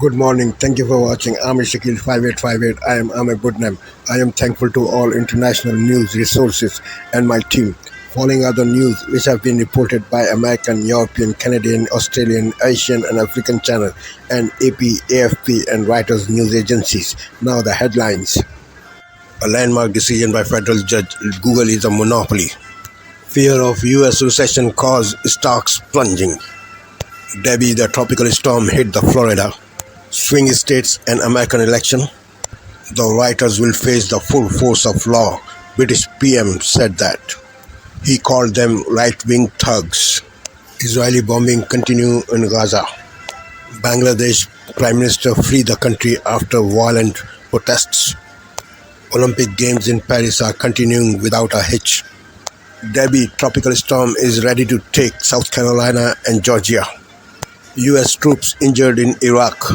Good morning. Thank you for watching. I'm Shakil 5858. I'm a good name. I am thankful to all international news resources and my team. Following other news which have been reported by American, European, Canadian, Australian, Asian and African channel and AP, AFP and Reuters news agencies. Now the headlines. A landmark decision by federal judge Google is a monopoly. Fear of US recession caused stocks plunging. Debbie, the tropical storm, hit the Florida swing states and American election. The writers will face the full force of law. British PM said that. He called them right-wing thugs. Israeli bombing continue in Gaza. Bangladesh Prime Minister flee the country after violent protests. Olympic Games in Paris are continuing without a hitch. Debbie tropical storm is ready to take South Carolina and Georgia. US troops injured in Iraq.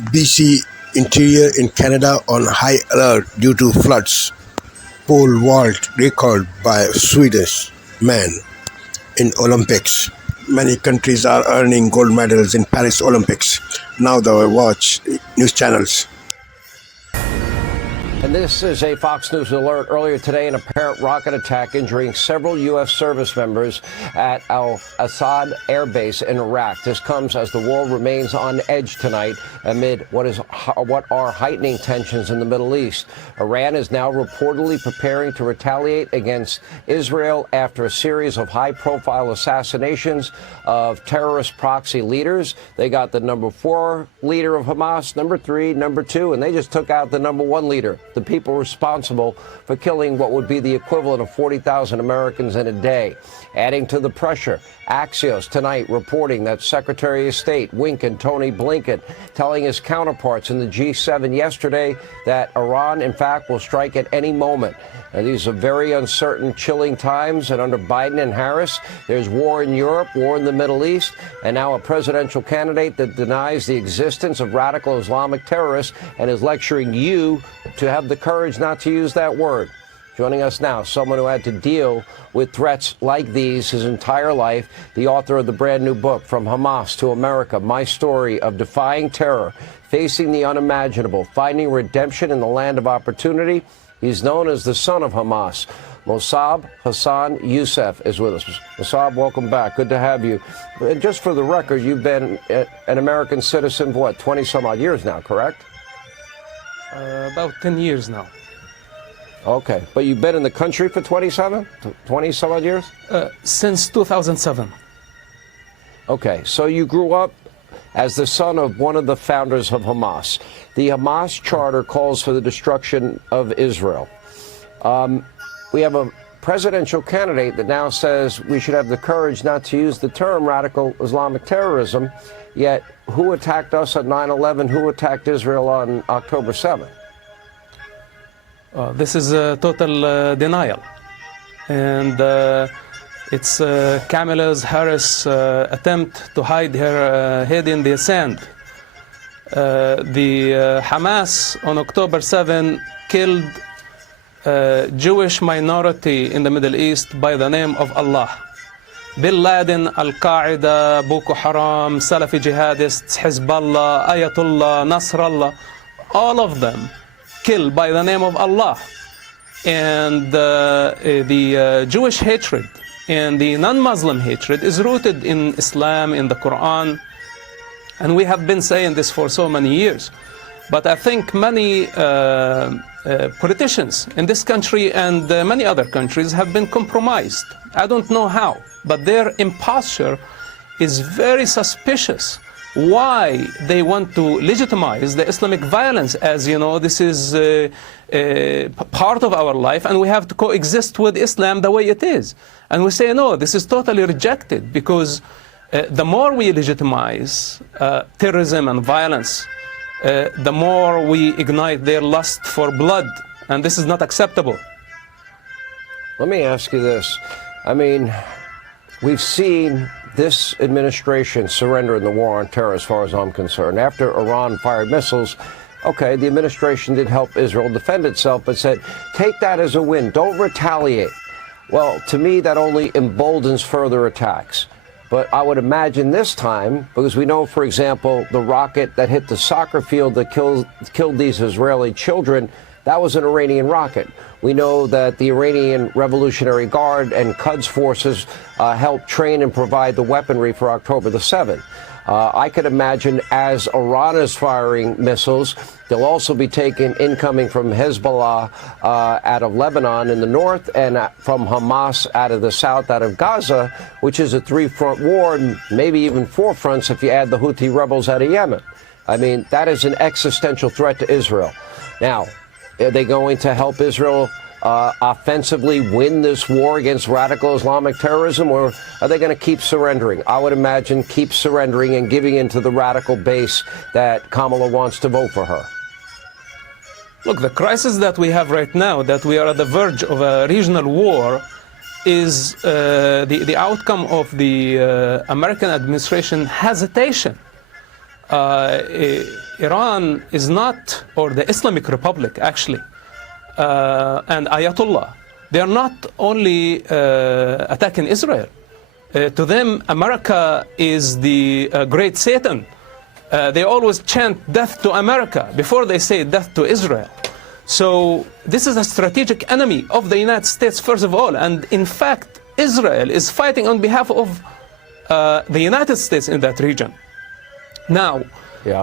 BC Interior in Canada on high alert due to floods. Pole vault record by Swedish man in Olympics. Many countries are earning gold medals in Paris Olympics. Now they watch news channels. And this is a Fox News alert. Earlier today, an apparent rocket attack injuring several U.S. service members at Al-Assad Air Base in Iraq. This comes as the world remains on edge tonight amid what are heightening tensions in the Middle East. Iran is now reportedly preparing to retaliate against Israel after a series of high-profile assassinations of terrorist proxy leaders. They got the number 4 leader of Hamas, number 3, number 2, and they just took out the number 1 leader. The people responsible for killing what would be the equivalent of 40,000 Americans in a day. Adding to the pressure, Axios tonight reporting that Secretary of State Tony Blinken telling his counterparts in the G7 yesterday that Iran, in fact, will strike at any moment. And these are very uncertain, chilling times. And under Biden and Harris, there's war in Europe, war in the Middle East, and now a presidential candidate that denies the existence of radical Islamic terrorists and is lecturing you to have the courage not to use that word. Joining us now, someone who had to deal with threats like these his entire life, the author of the brand new book, From Hamas to America, My Story of Defying Terror, Facing the Unimaginable, Finding Redemption in the Land of Opportunity. He's known as the son of Hamas. Mossab Hassan Youssef is with us. Mossab, welcome back. Good to have you. And just for the record, you've been an American citizen for what, 20 some odd years now, correct? About 10 years now. Okay, but you've been in the country for 20 some odd years? Since 2007. Okay, so you grew up as the son of one of the founders of Hamas. The Hamas charter calls for the destruction of Israel. We have a presidential candidate that now says we should have the courage not to use the term radical Islamic terrorism, yet who attacked us on 9/11? Who attacked Israel on October 7th? This is a total denial. And it's Kamala Harris' attempt to hide her head in the sand. The Hamas on October 7 killed a Jewish minority in the Middle East by the name of Allah. Bin Laden, Al-Qaeda, Boko Haram, Salafi jihadists, Hezbollah, Ayatollah, Nasrallah, all of them killed by the name of Allah. And the Jewish hatred and the non-Muslim hatred is rooted in Islam, in the Quran. And we have been saying this for so many years. But I think many politicians in this country and many other countries have been compromised. I don't know how, but their imposture is very suspicious. Why they want to legitimize the Islamic violence, as you know, this is part of our life, and we have to coexist with Islam the way it is. And we say, no, this is totally rejected, because the more we legitimize terrorism and violence, the more we ignite their lust for blood, and this is not acceptable. Let me ask you this. I mean, we've seen this administration surrender in the war on terror, as far as I'm concerned. After Iran fired missiles, okay, the administration did help Israel defend itself, but said, take that as a win. Don't retaliate. Well, to me, that only emboldens further attacks. But I would imagine this time, because we know, for example, the rocket that hit the soccer field that killed these Israeli children, that was an Iranian rocket. We know that the Iranian Revolutionary Guard and Quds forces helped train and provide the weaponry for October the 7th. I could imagine as Iran is firing missiles, they'll also be taken incoming from Hezbollah out of Lebanon in the north and from Hamas out of the south, out of Gaza, which is a three-front war, and maybe even four fronts if you add the Houthi rebels out of Yemen. I mean, that is an existential threat to Israel. Now, are they going to help Israel offensively win this war against radical Islamic terrorism, or are they going to keep surrendering? I would imagine keep surrendering and giving in to the radical base that Kamala wants to vote for her. Look, the crisis that we have right now, that we are at the verge of a regional war, is the outcome of the American administration hesitation. Iran is not, or the Islamic Republic actually, and Ayatollah, they are not only attacking Israel. To them, America is the great Satan. They always chant death to America before they say death to Israel. So this is a strategic enemy of the United States, first of all. And in fact, Israel is fighting on behalf of the United States in that region. Now,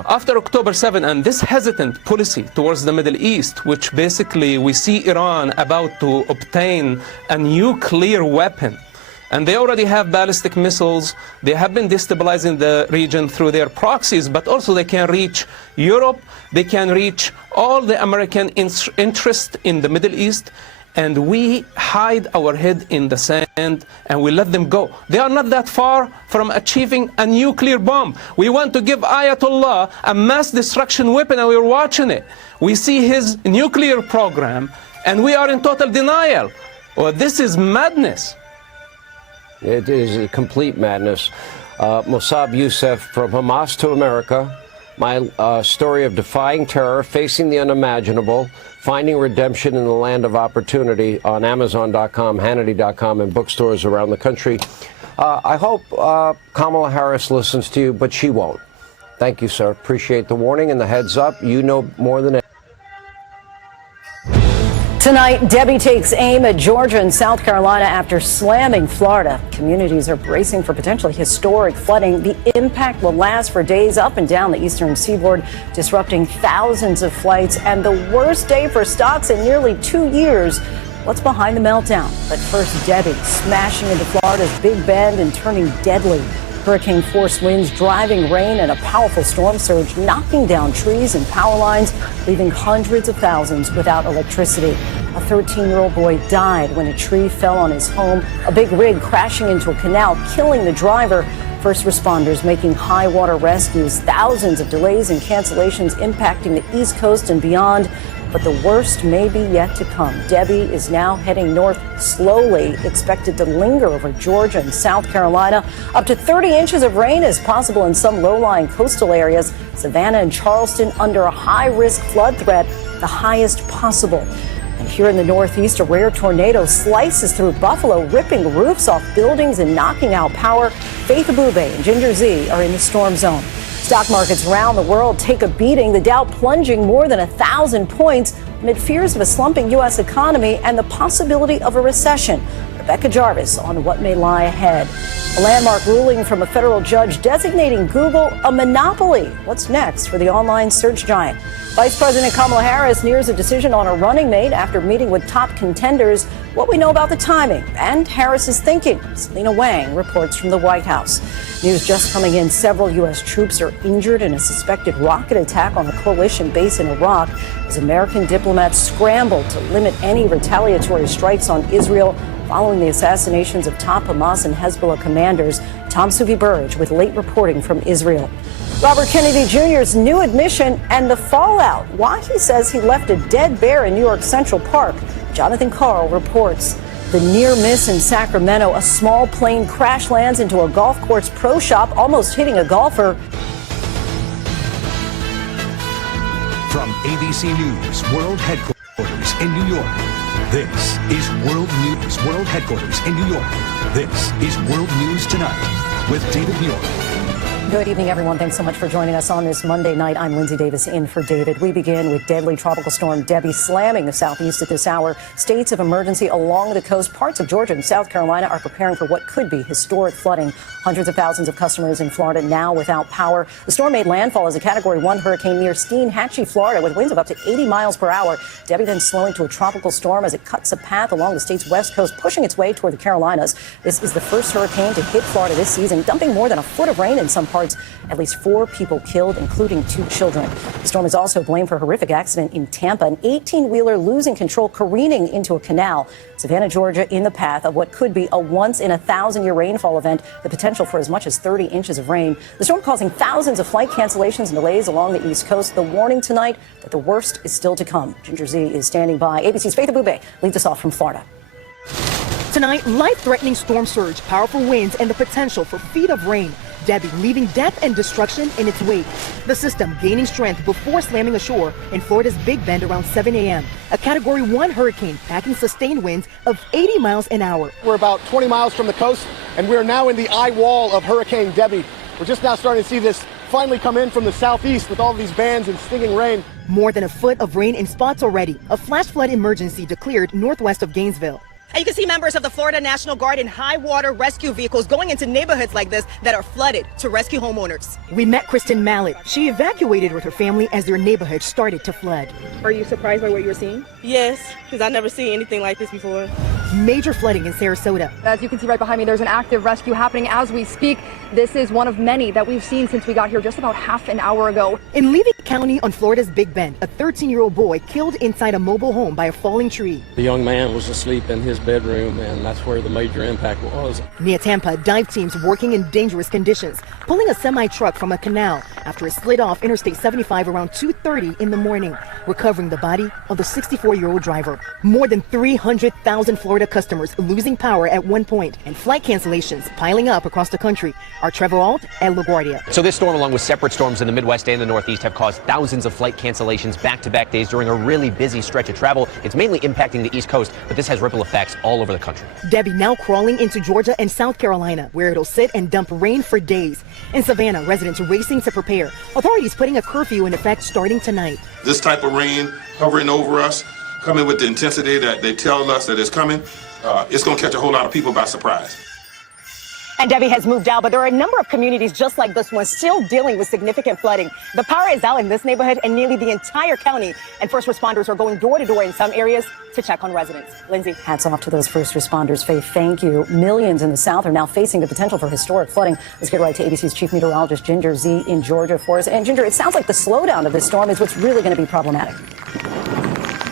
after October 7 and this hesitant policy towards the Middle East, which basically we see Iran about to obtain a nuclear weapon, and they already have ballistic missiles, they have been destabilizing the region through their proxies, but also they can reach Europe, they can reach all the American interest in the Middle East, and we hide our head in the sand and we let them go. They are not that far from achieving a nuclear bomb. We want to give Ayatollah a mass destruction weapon and we're watching it. We see his nuclear program and we are in total denial. Well, this is madness. It is a complete madness. Mossab Youssef, from Hamas to America, my story of defying terror, facing the unimaginable, finding redemption in the land of opportunity on Amazon.com, Hannity.com, and bookstores around the country. I hope Kamala Harris listens to you, but she won't. Thank you, sir. Appreciate the warning and the heads up. You know more than Tonight, Debbie takes aim at Georgia and South Carolina after slamming Florida. Communities are bracing for potentially historic flooding. The impact will last for days up and down the eastern seaboard, disrupting thousands of flights and the worst day for stocks in nearly 2 years. What's behind the meltdown? But first, Debbie smashing into Florida's Big Bend and turning deadly. Hurricane-force winds, driving rain, and a powerful storm surge knocking down trees and power lines, leaving hundreds of thousands without electricity. A 13-year-old boy died when a tree fell on his home. A big rig crashing into a canal, killing the driver. First responders making high water rescues. Thousands of delays and cancellations impacting the East Coast and beyond. But the worst may be yet to come. Debbie is now heading north slowly, expected to linger over Georgia and South Carolina. Up to 30 inches of rain is possible in some low-lying coastal areas. Savannah and Charleston under a high-risk flood threat, the highest possible. And here in the Northeast, a rare tornado slices through Buffalo, ripping roofs off buildings and knocking out power. Faith Abube and Ginger Z are in the storm zone. Stock markets around the world take a beating, the Dow plunging more than 1,000 points amid fears of a slumping U.S. economy and the possibility of a recession. Rebecca Jarvis on what may lie ahead. A landmark ruling from a federal judge designating Google a monopoly. What's next for the online search giant? Vice President Kamala Harris nears a decision on a running mate after meeting with top contenders. What we know about the timing and Harris's thinking. Selena Wang reports from the White House. News just coming in, several U.S. troops are injured in a suspected rocket attack on a coalition base in Iraq as American diplomats scramble to limit any retaliatory strikes on Israel following the assassinations of top Hamas and Hezbollah commanders. Tom Suvi-Burge with late reporting from Israel. Robert Kennedy Jr.'s new admission and the fallout. Why he says he left a dead bear in New York Central Park. Jonathan Carl reports. The near miss in Sacramento. A small plane crash lands into a golf course pro shop, almost hitting a golfer. From ABC News World Headquarters in New York, this is World News World Headquarters in New York. This is World News Tonight with David Muir. Good evening, everyone. Thanks so much for joining us on this Monday night. I'm Lindsay Davis in for David. We begin with deadly tropical storm Debbie slamming the southeast at this hour. States of emergency along the coast. Parts of Georgia and South Carolina are preparing for what could be historic flooding. Hundreds of thousands of customers in Florida now without power. The storm made landfall as a Category 1 hurricane near Steinhatchee, Florida, with winds of up to 80 miles per hour. Debbie then slowing to a tropical storm as it cuts a path along the state's west coast, pushing its way toward the Carolinas. This is the first hurricane to hit Florida this season, dumping more than a foot of rain in some parts. At least 4 people killed, including 2 children. The storm is also blamed for a horrific accident in Tampa, an 18-wheeler losing control, careening into a canal. Savannah, Georgia, in the path of what could be a once-in-a-thousand-year rainfall event, the potential for as much as 30 inches of rain. The storm causing thousands of flight cancellations and delays along the East Coast. The warning tonight that the worst is still to come. Ginger Z is standing by. ABC's Faith Abube leads us off from Florida. Tonight, life-threatening storm surge, powerful winds, and the potential for feet of rain. Debbie leaving death and destruction in its wake. The system gaining strength before slamming ashore in Florida's Big Bend around 7 a.m. A Category 1 hurricane packing sustained winds of 80 miles an hour. We're about 20 miles from the coast, and we're now in the eye wall of Hurricane Debbie. We're just now starting to see this finally come in from the southeast with all these bands and stinging rain. More than a foot of rain in spots already. A flash flood emergency declared northwest of Gainesville. And you can see members of the Florida National Guard in high water rescue vehicles going into neighborhoods like this that are flooded to rescue homeowners. We met Kristen Mallet. She evacuated with her family as their neighborhood started to flood. Are you surprised by what you're seeing? Yes, because I've never seen anything like this before. Major flooding in Sarasota. As you can see right behind me, there's an active rescue happening as we speak. This is one of many that we've seen since we got here just about half an hour ago. In Levy County on Florida's Big Bend, a 13-year-old boy killed inside a mobile home by a falling tree. The young man was asleep in his bedroom, and that's where the major impact was. Near Tampa, dive teams working in dangerous conditions, pulling a semi-truck from a canal after it slid off Interstate 75 around 2:30 in the morning, recovering the body of the 64-year-old driver. More than 300,000 Florida customers losing power at one point, and flight cancellations piling up across the country. Our Trevor Alt at LaGuardia. So this storm, along with separate storms in the Midwest and the Northeast, have caused thousands of flight cancellations back-to-back days during a really busy stretch of travel. It's mainly impacting the East Coast, but this has ripple effects all over the country. Debbie now crawling into Georgia and South Carolina, where it'll sit and dump rain for days. In Savannah, residents racing to prepare. Authorities putting a curfew in effect starting tonight. This type of rain hovering over us, coming with the intensity that they tell us that it's coming, it's going to catch a whole lot of people by surprise. And Debbie has moved out, but there are a number of communities just like this one still dealing with significant flooding. The power is out in this neighborhood and nearly the entire county, and first responders are going door to door in some areas to check on residents. Lindsay. Hats off to those first responders, Faith. Thank you. Millions in the South are now facing the potential for historic flooding. Let's get right to ABC's chief meteorologist, Ginger Z, in Georgia for us. And Ginger, it sounds like the slowdown of this storm is what's really going to be problematic.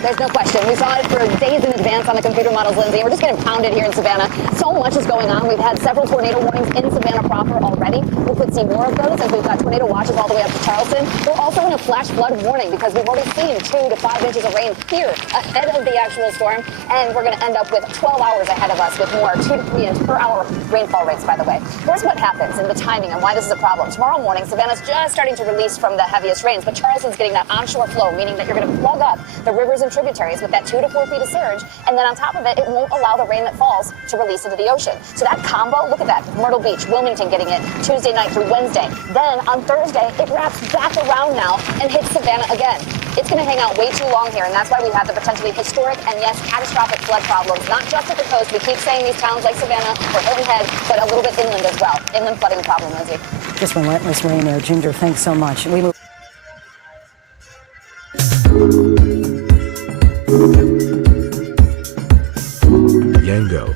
There's no question. We saw it for days in advance on the computer models, Lindsay. We're just getting pounded here in Savannah. So much is going on. We've had several tornado warnings in Savannah proper already. We could see more of those as we've got tornado watches all the way up to Charleston. We're also in a flash flood warning because we've already seen 2 to 5 inches of rain here ahead of the actual storm. And we're going to end up with 12 hours ahead of us with more 2 to 3 inch per hour rainfall rates, by the way. Here's what happens and the timing and why this is a problem. Tomorrow morning, Savannah's just starting to release from the heaviest rains, but Charleston's getting that onshore flow, meaning that you're going to plug up the rivers and tributaries with that 2 to 4 feet of surge, and then on top of it, it won't allow the rain that falls to release into the ocean. So that combo, look at that, Myrtle Beach, Wilmington getting it Tuesday night through Wednesday. Then on Thursday, it wraps back around now and hits Savannah again. It's going to hang out way too long here, and that's why we have the potentially historic and, yes, catastrophic flood problems, not just at the coast. We keep saying these towns like Savannah or Hilton Head, but a little bit inland as well. Inland flooding problem, Lindsay. Just relentless rain there, Ginger. Thanks so much. We move. Yango.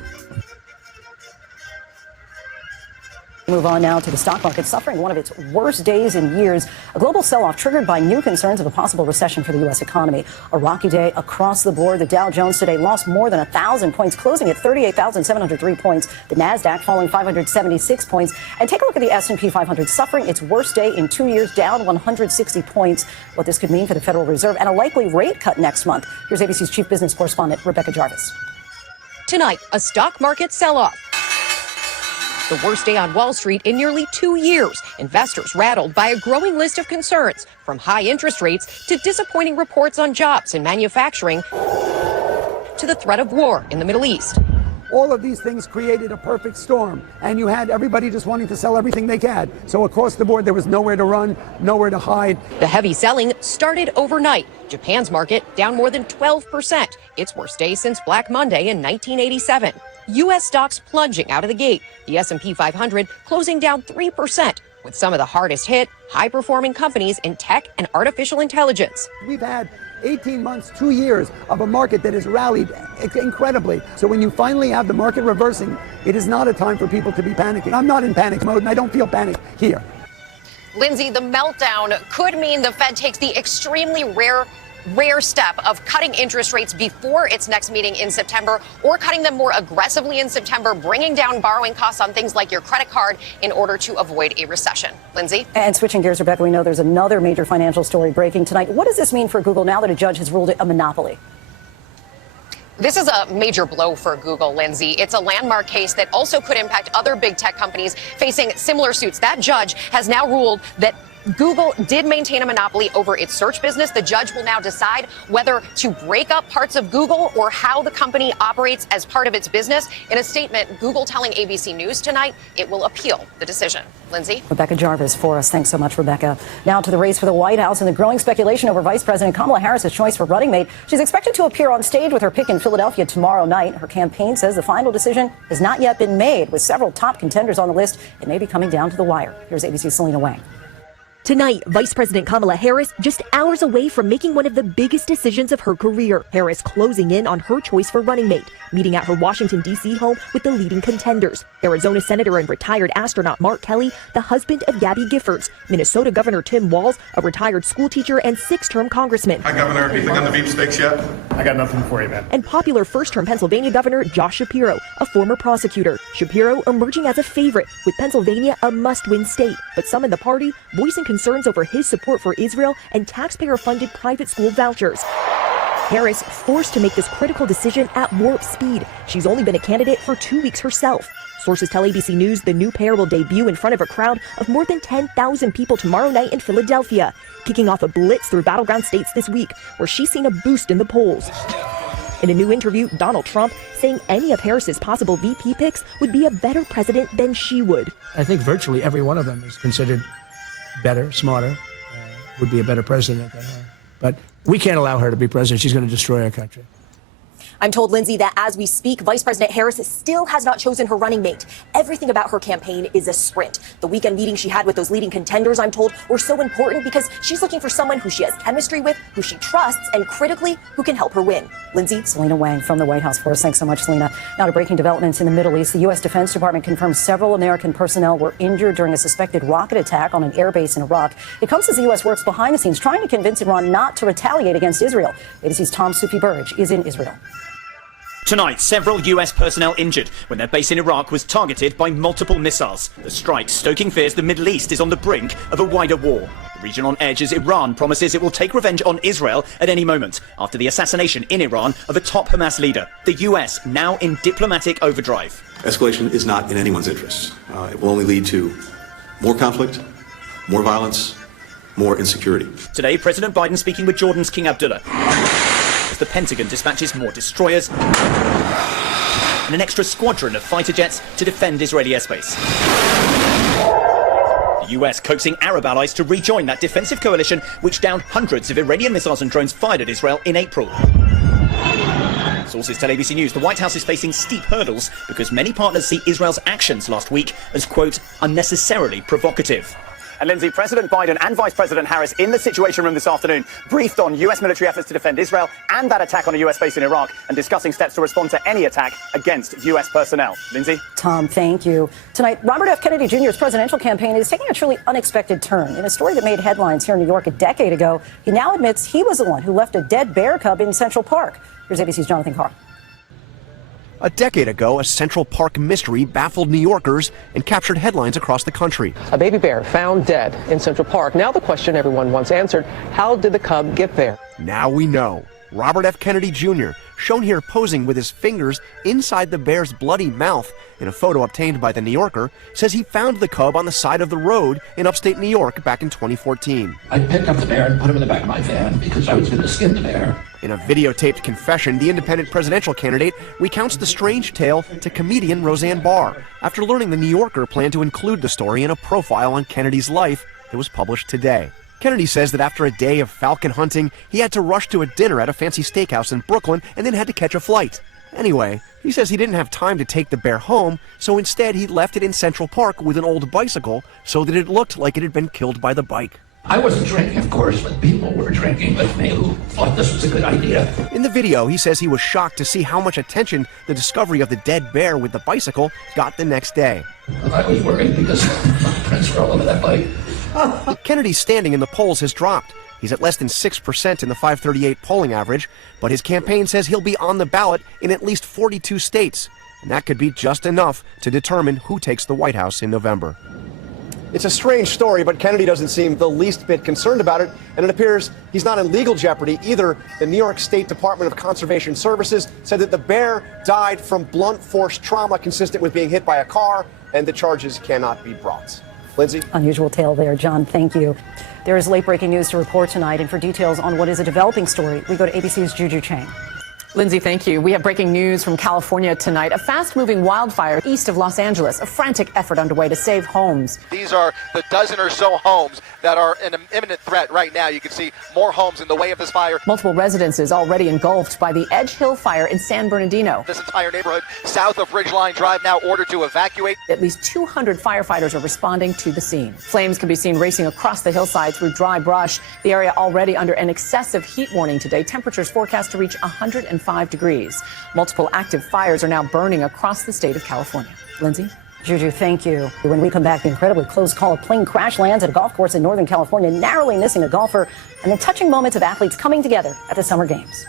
Move on now to the stock market, suffering one of its worst days in years. A global sell-off triggered by new concerns of a possible recession for the U.S. economy. A rocky day across the board. The Dow Jones today lost more than 1,000 points, closing at 38,703 points. The Nasdaq falling 576 points. And take a look at the S&P 500, suffering its worst day in 2 years, down 160 points. What this could mean for the Federal Reserve and a likely rate cut next month. Here's ABC's chief business correspondent, Rebecca Jarvis. Tonight, a stock market sell-off. The worst day on Wall Street in nearly 2 years. Investors rattled by a growing list of concerns, from high interest rates to disappointing reports on jobs and manufacturing to the threat of war in the Middle East. All of these things created a perfect storm, and you had everybody just wanting to sell everything they had. So across the board, there was nowhere to run, nowhere to hide. The heavy selling started overnight. Japan's market down more than 12%, its worst day since Black Monday in 1987. U.S. stocks plunging out of the gate, the S&P 500 closing down 3%, with some of the hardest hit, high-performing companies in tech and artificial intelligence. We've had 18 months, 2 years of a market that has rallied incredibly. So when you finally have the market reversing, it is not a time for people to be panicking. I'm not in panic mode, and I don't feel panic here. Lindsay, the meltdown could mean the Fed takes the extremely rare step of cutting interest rates before its next meeting in September, or cutting them more aggressively in September, bringing down borrowing costs on things like your credit card in order to avoid a recession. Lindsay? And switching gears, Rebecca, we know there's another major financial story breaking tonight. What does this mean for Google now that a judge has ruled it a monopoly? This is a major blow for Google, Lindsay. It's a landmark case that also could impact other big tech companies facing similar suits. That judge has now ruled that Google did maintain a monopoly over its search business. The judge will now decide whether to break up parts of Google or how the company operates as part of its business. In a statement, Google telling ABC News tonight it will appeal the decision. Lindsay? Rebecca Jarvis for us. Thanks so much, Rebecca. Now to the race for the White House and the growing speculation over Vice President Kamala Harris's choice for running mate. She's expected to appear on stage with her pick in Philadelphia tomorrow night. Her campaign says the final decision has not yet been made, with several top contenders on the list. It may be coming down to the wire. Here's ABC's Selena Wang. Tonight, Vice President Kamala Harris just hours away from making one of the biggest decisions of her career. Harris closing in on her choice for running mate, meeting at her Washington, D.C. home with the leading contenders. Arizona Senator and retired astronaut Mark Kelly, the husband of Gabby Giffords. Minnesota Governor Tim Walz, a retired school teacher and 6-term congressman. Hi, Governor. You on the beef steaks yet? I got nothing for you, man. And popular first-term Pennsylvania Governor Josh Shapiro, a former prosecutor. Shapiro emerging as a favorite, with Pennsylvania a must-win state. But some in the party voicing concerns over his support for Israel and taxpayer-funded private school vouchers. Harris forced to make this critical decision at warp speed. She's only been a candidate for 2 weeks herself. Sources tell ABC News the new pair will debut in front of a crowd of more than 10,000 people tomorrow night in Philadelphia, kicking off a blitz through battleground states this week, where she's seen a boost in the polls. In a new interview, Donald Trump saying any of Harris's possible VP picks would be a better president than she would. I think virtually every one of them is considered better, smarter, would be a better president than her. But we can't allow her to be president. She's going to destroy our country. I'm told, Lindsay, that as we speak, Vice President Harris still has not chosen her running mate. Everything about her campaign is a sprint. The weekend meetings she had with those leading contenders, I'm told, were so important because she's looking for someone who she has chemistry with, who she trusts, and critically, who can help her win. Lindsay? Selena Wang from the White House for us. Thanks so much, Selena. Now to breaking developments in the Middle East. The U.S. Defense Department confirms several American personnel were injured during a suspected rocket attack on an airbase in Iraq. It comes as the U.S. works behind the scenes trying to convince Iran not to retaliate against Israel. ABC's Tom Sufi-Burridge is in Israel. Tonight, several US personnel injured when their base in Iraq was targeted by multiple missiles. The strike stoking fears the Middle East is on the brink of a wider war. The region on edge as Iran promises it will take revenge on Israel at any moment after the assassination in Iran of a top Hamas leader. The US now in diplomatic overdrive. Escalation is not in anyone's interest. It will only lead to more conflict, more violence, more insecurity. Today, President Biden speaking with Jordan's King Abdullah as the Pentagon dispatches more destroyers and an extra squadron of fighter jets to defend Israeli airspace. The US coaxing Arab allies to rejoin that defensive coalition which downed hundreds of Iranian missiles and drones fired at Israel in April. Sources tell ABC News the White House is facing steep hurdles because many partners see Israel's actions last week as, quote, unnecessarily provocative. And Lindsay, President Biden and Vice President Harris in the Situation Room this afternoon briefed on US military efforts to defend Israel and that attack on a US base in Iraq and discussing steps to respond to any attack against US personnel. Lindsay? Tom, thank you. Tonight, Robert F. Kennedy Jr.'s presidential campaign is taking a truly unexpected turn. In a story that made headlines here in New York a decade ago, he now admits he was the one who left a dead bear cub in Central Park. Here's ABC's Jonathan Carr. A decade ago, a Central Park mystery baffled New Yorkers and captured headlines across the country. A baby bear found dead in Central Park. Now the question everyone once answered, how did the cub get there? Now we know. Robert F. Kennedy Jr. shown here posing with his fingers inside the bear's bloody mouth in a photo obtained by The New Yorker, says he found the cub on the side of the road in upstate New York back in 2014. I picked up the bear and put him in the back of my van because I was going to skin the bear. In a videotaped confession, the independent presidential candidate recounts the strange tale to comedian Roseanne Barr after learning The New Yorker planned to include the story in a profile on Kennedy's life that was published today. Kennedy says that after a day of falcon hunting, he had to rush to a dinner at a fancy steakhouse in Brooklyn and then had to catch a flight. Anyway, he says he didn't have time to take the bear home, so instead he left it in Central Park with an old bicycle so that it looked like it had been killed by the bike. I wasn't drinking, of course, but people were drinking with me who thought this was a good idea. In the video, he says he was shocked to see how much attention the discovery of the dead bear with the bicycle got the next day. I was worried because my friends were all over that bike. Kennedy's standing in the polls has dropped. He's at less than 6% in the 538 polling average, but his campaign says he'll be on the ballot in at least 42 states, and that could be just enough to determine who takes the White House in November. It's a strange story, but Kennedy doesn't seem the least bit concerned about it, and it appears he's not in legal jeopardy either. The New York State Department of Conservation Services said that the bear died from blunt force trauma consistent with being hit by a car, and the charges cannot be brought. Lindsay? Unusual tale there, John. Thank you. There is late breaking news to report tonight, and for details on what is a developing story, we go to ABC's Juju Chang. Lindsay, thank you. We have breaking news from California tonight. A fast-moving wildfire east of Los Angeles. A frantic effort underway to save homes. These are the dozen or so homes that are an imminent threat right now. You can see more homes in the way of this fire. Multiple residences already engulfed by the Edge Hill fire in San Bernardino. This entire neighborhood south of Ridgeline Drive now ordered to evacuate. At least 200 firefighters are responding to the scene. Flames can be seen racing across the hillside through dry brush. The area already under an excessive heat warning today. Temperatures forecast to reach 105 degrees. Multiple active fires are now burning across the state of California. Lindsay? Juju, thank you. When we come back, the incredibly close call. A plane crash lands at a golf course in Northern California, narrowly missing a golfer, and the touching moments of athletes coming together at the Summer Games.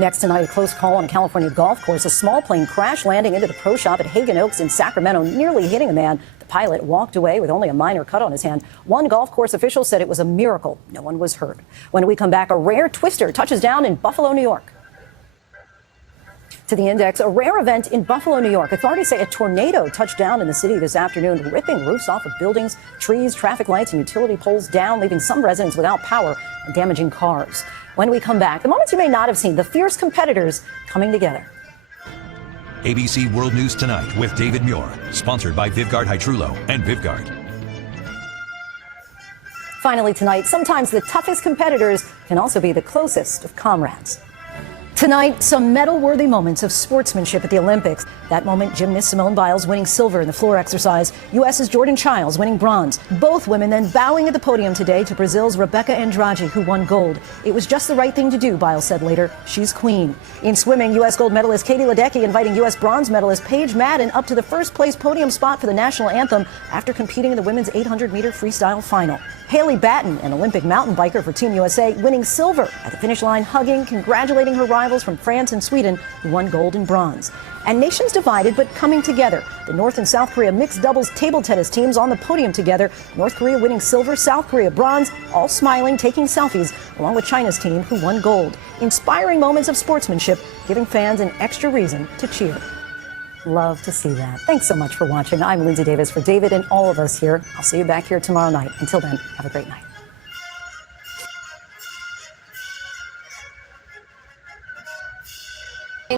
Next tonight, a close call on a California golf course. A small plane crash landing into the pro shop at Hagen Oaks in Sacramento, nearly hitting a man. The pilot walked away with only a minor cut on his hand. One golf course official said it was a miracle. No one was hurt. When we come back, a rare twister touches down in Buffalo, New York. To the index, a rare event in Buffalo, New York. Authorities say a tornado touched down in the city this afternoon, ripping roofs off of buildings, trees, traffic lights, and utility poles down, leaving some residents without power and damaging cars. When we come back, the moments you may not have seen, the fierce competitors coming together. ABC World News Tonight with David Muir, sponsored by Vivgard Hytrulo and Vivgard. Finally tonight, sometimes the toughest competitors can also be the closest of comrades. Tonight, some medal-worthy moments of sportsmanship at the Olympics. That moment, gymnast Simone Biles winning silver in the floor exercise. U.S.'s Jordan Childs winning bronze. Both women then bowing at the podium today to Brazil's Rebeca Andrade, who won gold. It was just the right thing to do, Biles said later. She's queen. In swimming, U.S. gold medalist Katie Ledecky inviting U.S. bronze medalist Paige Madden up to the first-place podium spot for the national anthem after competing in the women's 800-meter freestyle final. Haley Batten, an Olympic mountain biker for Team USA, winning silver at the finish line, hugging, congratulating her rivals from France and Sweden, who won gold and bronze. And nations divided but coming together. The North and South Korea mixed doubles table tennis teams on the podium together. North Korea winning silver, South Korea bronze, all smiling, taking selfies, along with China's team, who won gold. Inspiring moments of sportsmanship, giving fans an extra reason to cheer. Love to see that. Thanks so much for watching. I'm Lindsay Davis for David and all of us here. I'll see you back here tomorrow night. Until then, have a great night.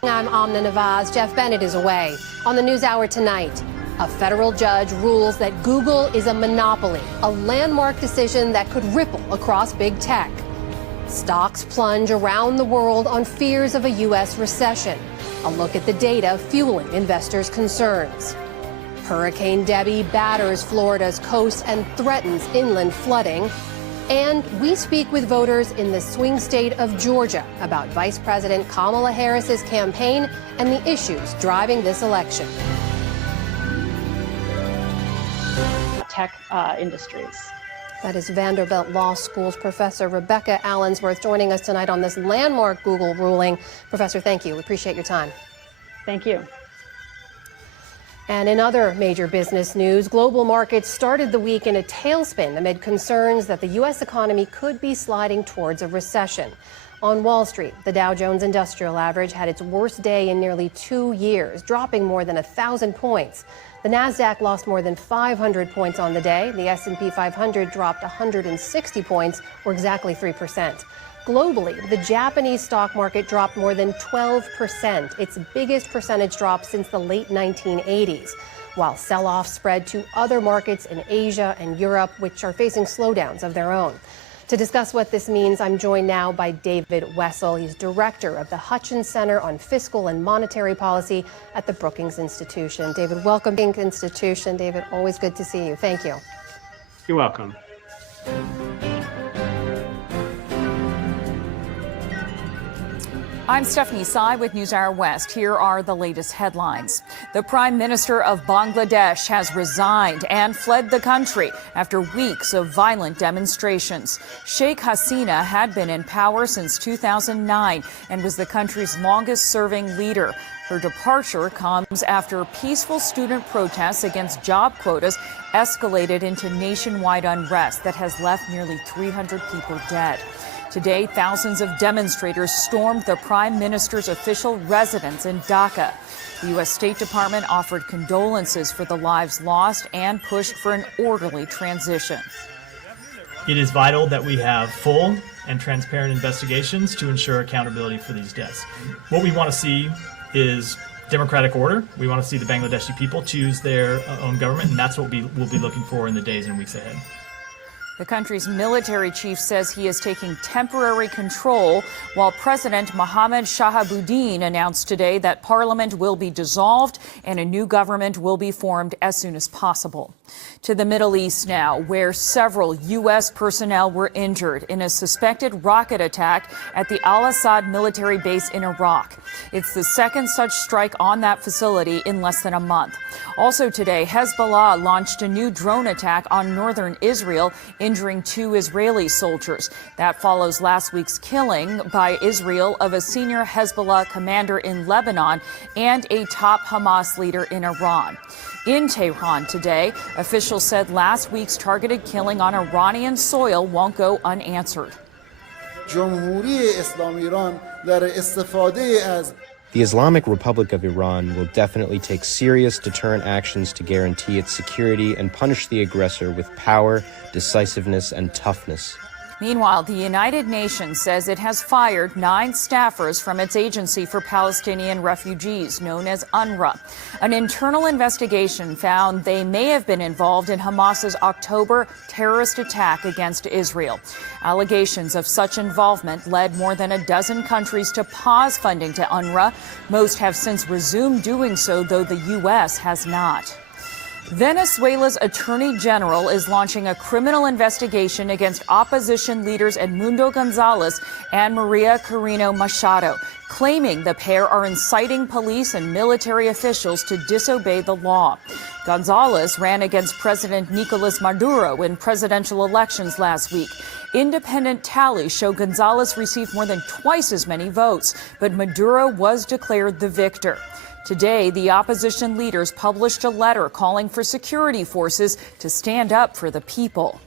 I'm Amna Nawaz. Jeff Bennett is away. On the NewsHour tonight, a federal judge rules that Google is a monopoly, a landmark decision that could ripple across big tech. Stocks plunge around the world on fears of a U.S. recession. A look at the data fueling investors' concerns. Hurricane Debbie batters Florida's coast and threatens inland flooding. And we speak with voters in the swing state of Georgia about Vice President Kamala Harris's campaign and the issues driving this election. Tech industries. That is Vanderbilt Law School's Professor Rebecca Allensworth joining us tonight on this landmark Google ruling. Professor, thank you. We appreciate your time. Thank you. And in other major business news, global markets started the week in a tailspin amid concerns that the U.S. economy could be sliding towards a recession. On Wall Street, the Dow Jones Industrial Average had its worst day in nearly 2 years, dropping more than 1,000 points. The Nasdaq lost more than 500 points on the day. The S&P 500 dropped 160 points, or exactly 3%. Globally, the Japanese stock market dropped more than 12%, its biggest percentage drop since the late 1980s, while sell-off spread to other markets in Asia and Europe, which are facing slowdowns of their own. To discuss what this means, I'm joined now by David Wessel. He's director of the Hutchins Center on Fiscal and Monetary Policy at the Brookings Institution. David, welcome to the Institution. David, always good to see you. Thank you. You're welcome. I'm Stephanie Tsai with NewsHour West. Here are the latest headlines. The Prime Minister of Bangladesh has resigned and fled the country after weeks of violent demonstrations. Sheikh Hasina had been in power since 2009 and was the country's longest-serving leader. Her departure comes after peaceful student protests against job quotas escalated into nationwide unrest that has left nearly 300 people dead. Today, thousands of demonstrators stormed the Prime Minister's official residence in Dhaka. The U.S. State Department offered condolences for the lives lost and pushed for an orderly transition. It is vital that we have full and transparent investigations to ensure accountability for these deaths. What we want to see is democratic order. We want to see the Bangladeshi people choose their own government, and that's what we'll be looking for in the days and weeks ahead. The country's military chief says he is taking temporary control, while President Mohammed Shahabuddin announced today that parliament will be dissolved and a new government will be formed as soon as possible. To the Middle East now, where several U.S. personnel were injured in a suspected rocket attack at the Al-Assad military base in Iraq. It's the second such strike on that facility in less than a month. Also today, Hezbollah launched a new drone attack on northern Israel, injuring 2 Israeli soldiers. That follows last week's killing by Israel of a senior Hezbollah commander in Lebanon and a top Hamas leader in Iran. In Tehran today, officials said last week's targeted killing on Iranian soil won't go unanswered. The Islamic Republic of Iran will definitely take serious deterrent actions to guarantee its security and punish the aggressor with power, decisiveness, and toughness. Meanwhile, the United Nations says it has fired 9 staffers from its Agency for Palestinian Refugees, known as UNRWA. An internal investigation found they may have been involved in Hamas's October terrorist attack against Israel. Allegations of such involvement led more than a dozen countries to pause funding to UNRWA. Most have since resumed doing so, though the U.S. has not. Venezuela's Attorney General is launching a criminal investigation against opposition leaders Edmundo Gonzalez and Maria Corina Machado, claiming the pair are inciting police and military officials to disobey the law. Gonzalez ran against President Nicolas Maduro in presidential elections last week. Independent tallies show Gonzalez received more than twice as many votes, but Maduro was declared the victor. Today, the opposition leaders published a letter calling for security forces to stand up for the people.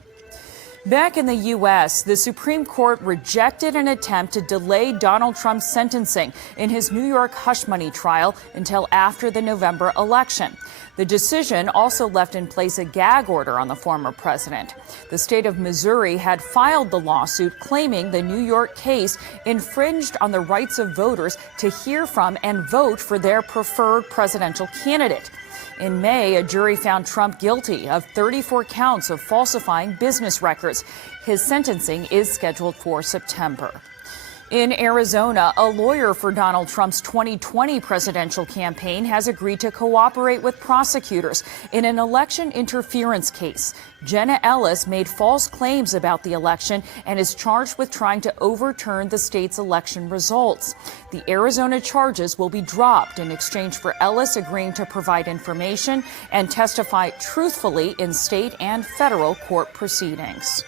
Back in the U.S., the Supreme Court rejected an attempt to delay Donald Trump's sentencing in his New York hush money trial until after the November election. The decision also left in place a gag order on the former president. The state of Missouri had filed the lawsuit claiming the New York case infringed on the rights of voters to hear from and vote for their preferred presidential candidate. In May, a jury found Trump guilty of 34 counts of falsifying business records. His sentencing is scheduled for September. In Arizona, a lawyer for Donald Trump's 2020 presidential campaign has agreed to cooperate with prosecutors in an election interference case. Jenna Ellis made false claims about the election and is charged with trying to overturn the state's election results. The Arizona charges will be dropped in exchange for Ellis agreeing to provide information and testify truthfully in state and federal court proceedings.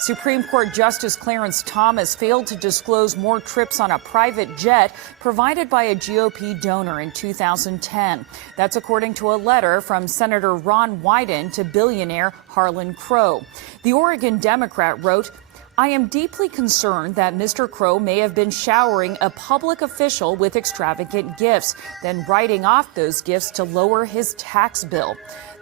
Supreme Court Justice Clarence Thomas failed to disclose more trips on a private jet provided by a GOP donor in 2010. That's according to a letter from Senator Ron Wyden to billionaire Harlan Crow. The Oregon Democrat wrote, I am deeply concerned that Mr. Crow may have been showering a public official with extravagant gifts, then writing off those gifts to lower his tax bill.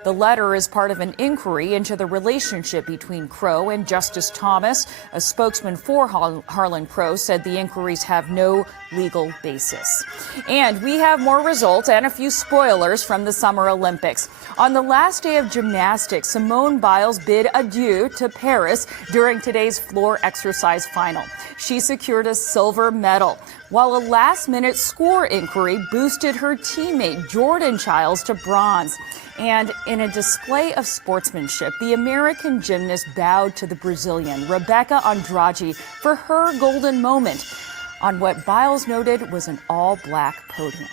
The letter is part of an inquiry into the relationship between Crow and Justice Thomas. A spokesman for Harlan Crow said the inquiries have no legal basis. And we have more results and a few spoilers from the Summer Olympics. On the last day of gymnastics, Simone Biles bid adieu to Paris during today's floor exercise final. She secured a silver medal, while a last-minute score inquiry boosted her teammate Jordan Childs to bronze. And in a display of sportsmanship, the American gymnast bowed to the Brazilian Rebecca Andrade for her golden moment on what Biles noted was an all-black podium.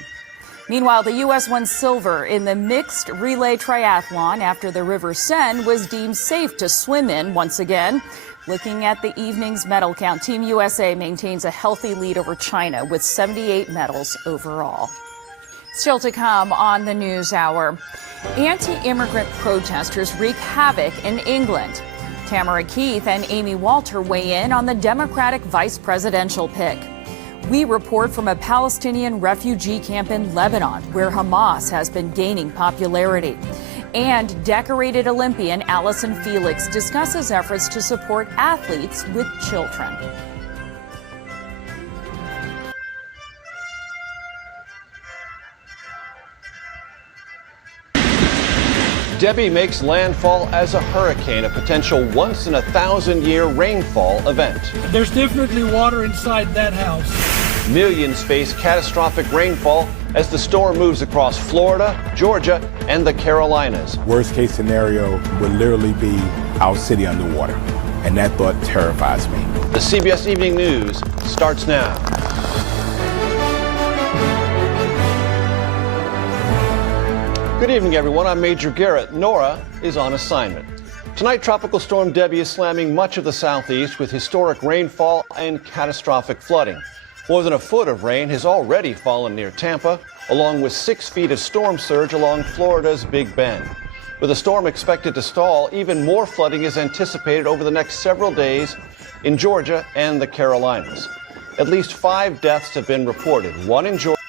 Meanwhile, the U.S. won silver in the mixed relay triathlon after the River Seine was deemed safe to swim in once again. Looking at the evening's medal count, Team USA maintains a healthy lead over China with 78 medals overall. Still to come on the News Hour, anti-immigrant protesters wreak havoc in England. Tamara Keith and Amy Walter weigh in on the Democratic vice presidential pick. We report from a Palestinian refugee camp in Lebanon, where Hamas has been gaining popularity. And decorated Olympian Allison Felix discusses efforts to support athletes with children. Debbie makes landfall as a hurricane, a potential once-in-a-thousand-year rainfall event. There's definitely water inside that house. Millions face catastrophic rainfall as the storm moves across Florida, Georgia, and the Carolinas. Worst case scenario would literally be our city underwater, and that thought terrifies me. The CBS Evening News starts now. Good evening, everyone. I'm Major Garrett. Nora is on assignment. Tonight, Tropical Storm Debbie is slamming much of the southeast with historic rainfall and catastrophic flooding. More than a foot of rain has already fallen near Tampa, along with 6 feet of storm surge along Florida's Big Bend. With the storm expected to stall, even more flooding is anticipated over the next several days in Georgia and the Carolinas. At least 5 deaths have been reported, one in Georgia.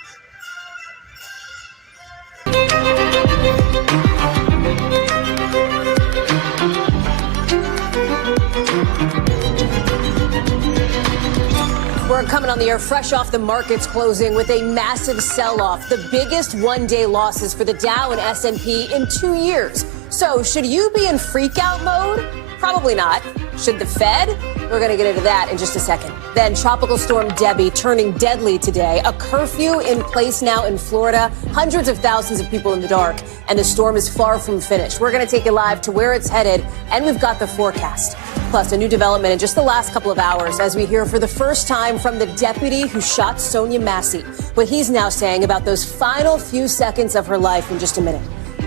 We're coming on the air fresh off the markets closing with a massive sell-off, the biggest one-day losses for the Dow and S&P in 2 years. So should you be in freak-out mode? Probably not. Should the Fed? We're going to get into that in just a second. Then Tropical Storm Debbie turning deadly today. A curfew in place now in Florida. Hundreds of thousands of people in the dark. And the storm is far from finished. We're going to take you live to where it's headed. And we've got the forecast. Plus, a new development in just the last couple of hours as we hear for the first time from the deputy who shot Sonia Massey. What he's now saying about those final few seconds of her life in just a minute.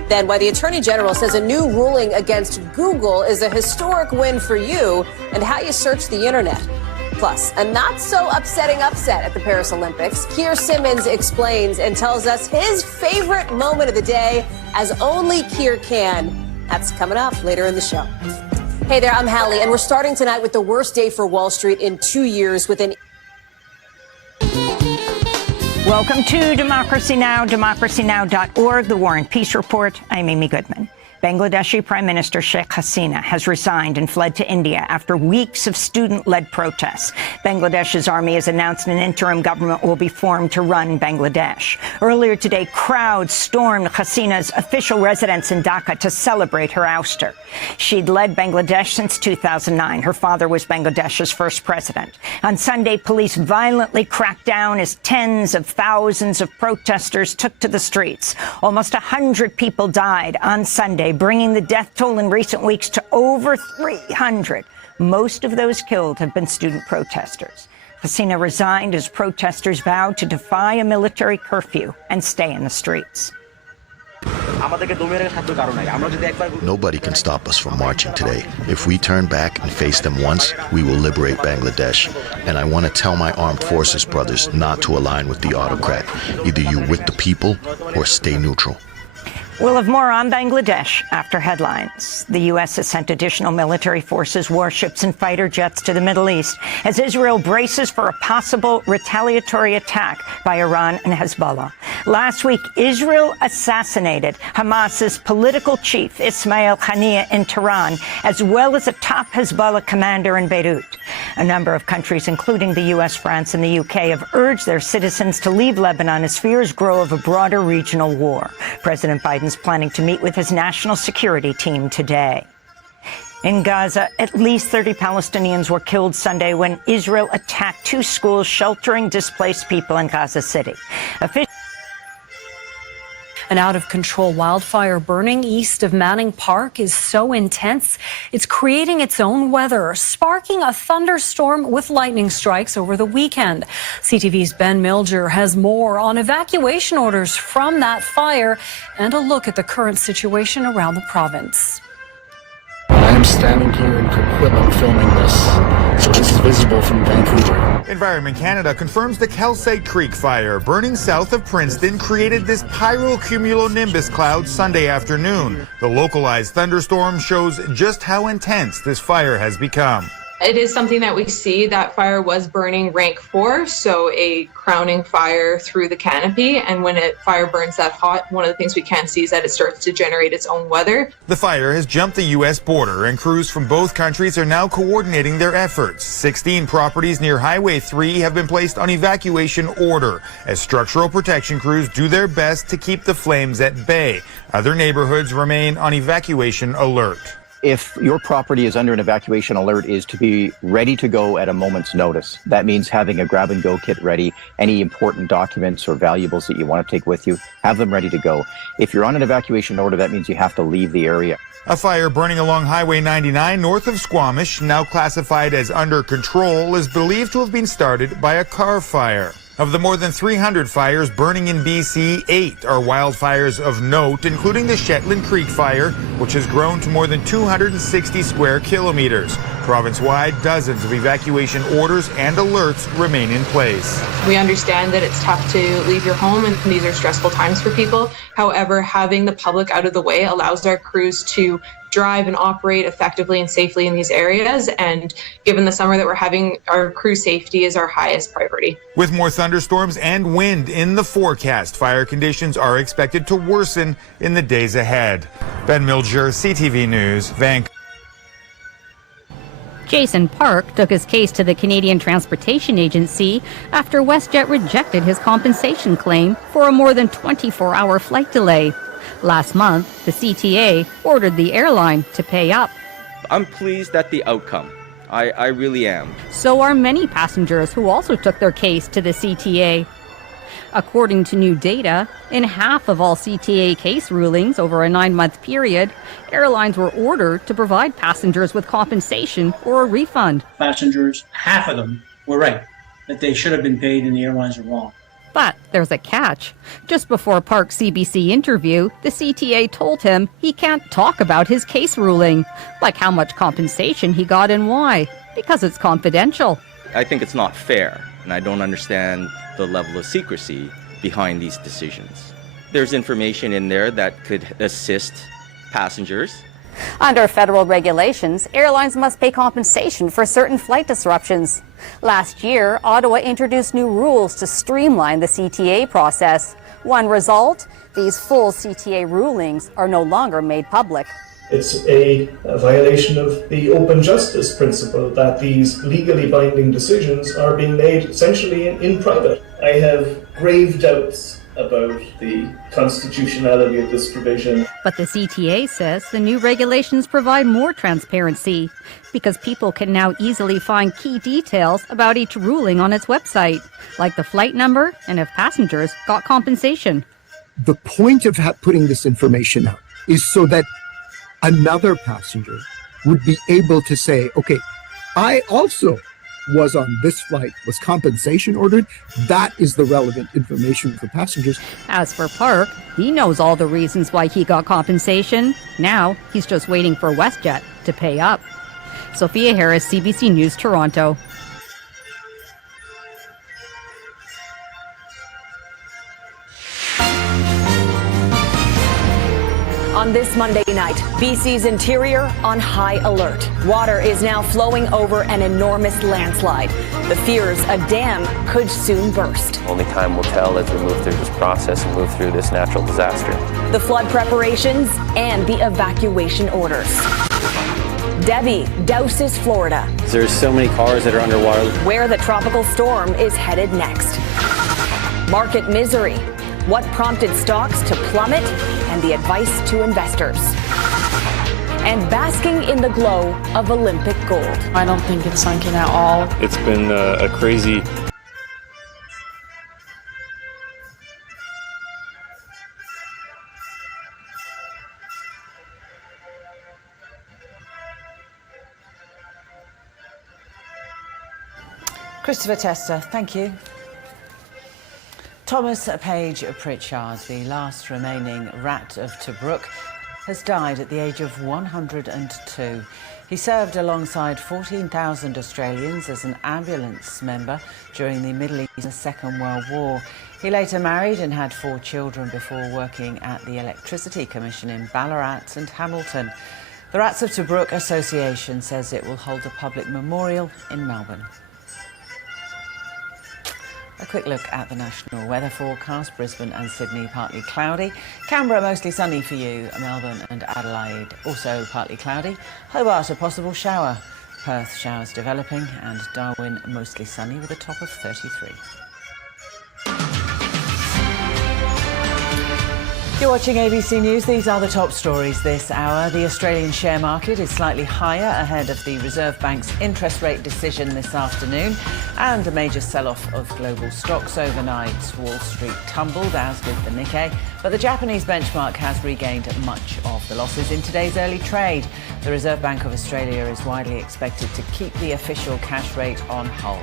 Then why the Attorney General says a new ruling against Google is a historic win for you and how you search the internet. Plus, a not so upsetting upset at the Paris Olympics. Keir Simmons explains and tells us his favorite moment of the day, as only Keir can. That's coming up later in the show. Hey there, I'm Hallie, and we're starting tonight with the worst day for Wall Street in 2 years with an... Welcome to Democracy Now!, democracynow.org, The War and Peace Report. I'm Amy Goodman. Bangladeshi Prime Minister Sheikh Hasina has resigned and fled to India after weeks of student-led protests. Bangladesh's army has announced an interim government will be formed to run Bangladesh. Earlier today, crowds stormed Hasina's official residence in Dhaka to celebrate her ouster. She'd led Bangladesh since 2009. Her father was Bangladesh's first president. On Sunday, police violently cracked down as tens of thousands of protesters took to the streets. Almost 100 people died on Sunday, bringing the death toll in recent weeks to over 300. Most of those killed have been student protesters. Hasina resigned as protesters vowed to defy a military curfew and stay in the streets. Nobody can stop us from marching today. If we turn back and face them once, we will liberate Bangladesh. And I want to tell my armed forces brothers not to align with the autocrat. Either you're with the people or stay neutral. We'll have more on Bangladesh after headlines. The U.S. has sent additional military forces, warships, and fighter jets to the Middle East as Israel braces for a possible retaliatory attack by Iran and Hezbollah. Last week, Israel assassinated Hamas's political chief, Ismail Haniyeh, in Tehran, as well as a top Hezbollah commander in Beirut. A number of countries, including the U.S., France, and the U.K., have urged their citizens to leave Lebanon as fears grow of a broader regional war. President Biden planning to meet with his national security team today. In Gaza, at least 30 Palestinians were killed Sunday when Israel attacked 2 schools sheltering displaced people in Gaza City. An out-of-control wildfire burning east of Manning Park is so intense, it's creating its own weather, sparking a thunderstorm with lightning strikes over the weekend. CTV's Ben Milger has more on evacuation orders from that fire and a look at the current situation around the province. I am standing here in Coquitlam filming this, so this is visible from Vancouver. Environment Canada confirms the Calcite Creek fire burning south of Princeton created this pyrocumulonimbus cloud Sunday afternoon. The localized thunderstorm shows just how intense this fire has become. It is something that we see. That fire was burning rank 4, so a crowning fire through the canopy. And when a fire burns that hot, one of the things we can see is that it starts to generate its own weather. The fire has jumped the U.S. border, and crews from both countries are now coordinating their efforts. 16 properties near Highway 3 have been placed on evacuation order as structural protection crews do their best to keep the flames at bay. Other neighborhoods remain on evacuation alert. If your property is under an evacuation alert, is to be ready to go at a moment's notice. That means having a grab-and-go kit ready, any important documents or valuables that you want to take with you, have them ready to go. If you're on an evacuation order, that means you have to leave the area. A fire burning along Highway 99 north of Squamish, now classified as under control, is believed to have been started by a car fire. Of the more than 300 fires burning in BC, 8 are wildfires of note, including the Shetland Creek fire, which has grown to more than 260 square kilometers. Province-wide, dozens of evacuation orders and alerts remain in place. We understand that it's tough to leave your home, and these are stressful times for people. However, having the public out of the way allows our crews to drive and operate effectively and safely in these areas. And given the summer that we're having, our crew safety is our highest priority. With more thunderstorms and wind in the forecast, fire conditions are expected to worsen in the days ahead. Ben Milger, CTV News, Vancouver. Jason Park took his case to the Canadian Transportation Agency after WestJet rejected his compensation claim for a more than 24-hour flight delay. Last month, the CTA ordered the airline to pay up. I'm pleased at the outcome. I really am. So are many passengers who also took their case to the CTA. According to new data, in half of all CTA case rulings over a 9-month period, airlines were ordered to provide passengers with compensation or a refund. Passengers, half of them were right, that they should have been paid and the airlines are wrong. But there's a catch. Just before Park's CBC interview, the CTA told him he can't talk about his case ruling, like how much compensation he got and why, because it's confidential. I think it's not fair, and I don't understand the level of secrecy behind these decisions. There's information in there that could assist passengers. Under federal regulations, airlines must pay compensation for certain flight disruptions. Last year, Ottawa introduced new rules to streamline the CTA process. One result, these full CTA rulings are no longer made public. It's a violation of the open justice principle that these legally binding decisions are being made essentially in private. I have grave doubts about the constitutionality of this provision. But the CTA says the new regulations provide more transparency because people can now easily find key details about each ruling on its website, like the flight number and if passengers got compensation. The point of putting this information out is so that another passenger would be able to say, okay, I also was on this flight, was compensation ordered. That is the relevant information for passengers. As for Park, he knows all the reasons why he got compensation. Now he's just waiting for WestJet to pay up. Sophia Harris, CBC News, Toronto. On this Monday night, BC's interior on high alert. Water is now flowing over an enormous landslide. The fears a dam could soon burst. Only time will tell as we move through this process and move through this natural disaster. The flood preparations and the evacuation orders. Debbie douses Florida, There's so many cars that are underwater. where the tropical storm is headed next. Market misery, what prompted stocks to plummet, and the advice to investors. And basking in the glow of Olympic gold. I don't think it's sunk in at all. It's been a crazy. Christopher Tester, thank you. Thomas Page Pritchard, the last remaining rat of Tobruk, has died at the age of 102. He served alongside 14,000 Australians as an ambulance member during the Middle East's Second World War. He later married and had 4 children before working at the Electricity Commission in Ballarat and Hamilton. The Rats of Tobruk Association says it will hold a public memorial in Melbourne. A quick look at the national weather forecast. Brisbane and Sydney partly cloudy. Canberra mostly sunny for you. Melbourne and Adelaide also partly cloudy. Hobart a possible shower. Perth showers developing, and Darwin mostly sunny with a top of 33. You're watching ABC News. These are the top stories this hour. The Australian share market is slightly higher ahead of the Reserve Bank's interest rate decision this afternoon, and a major sell-off of global stocks overnight. Wall Street tumbled, as did the Nikkei, but the Japanese benchmark has regained much of the losses in today's early trade. The Reserve Bank of Australia is widely expected to keep the official cash rate on hold.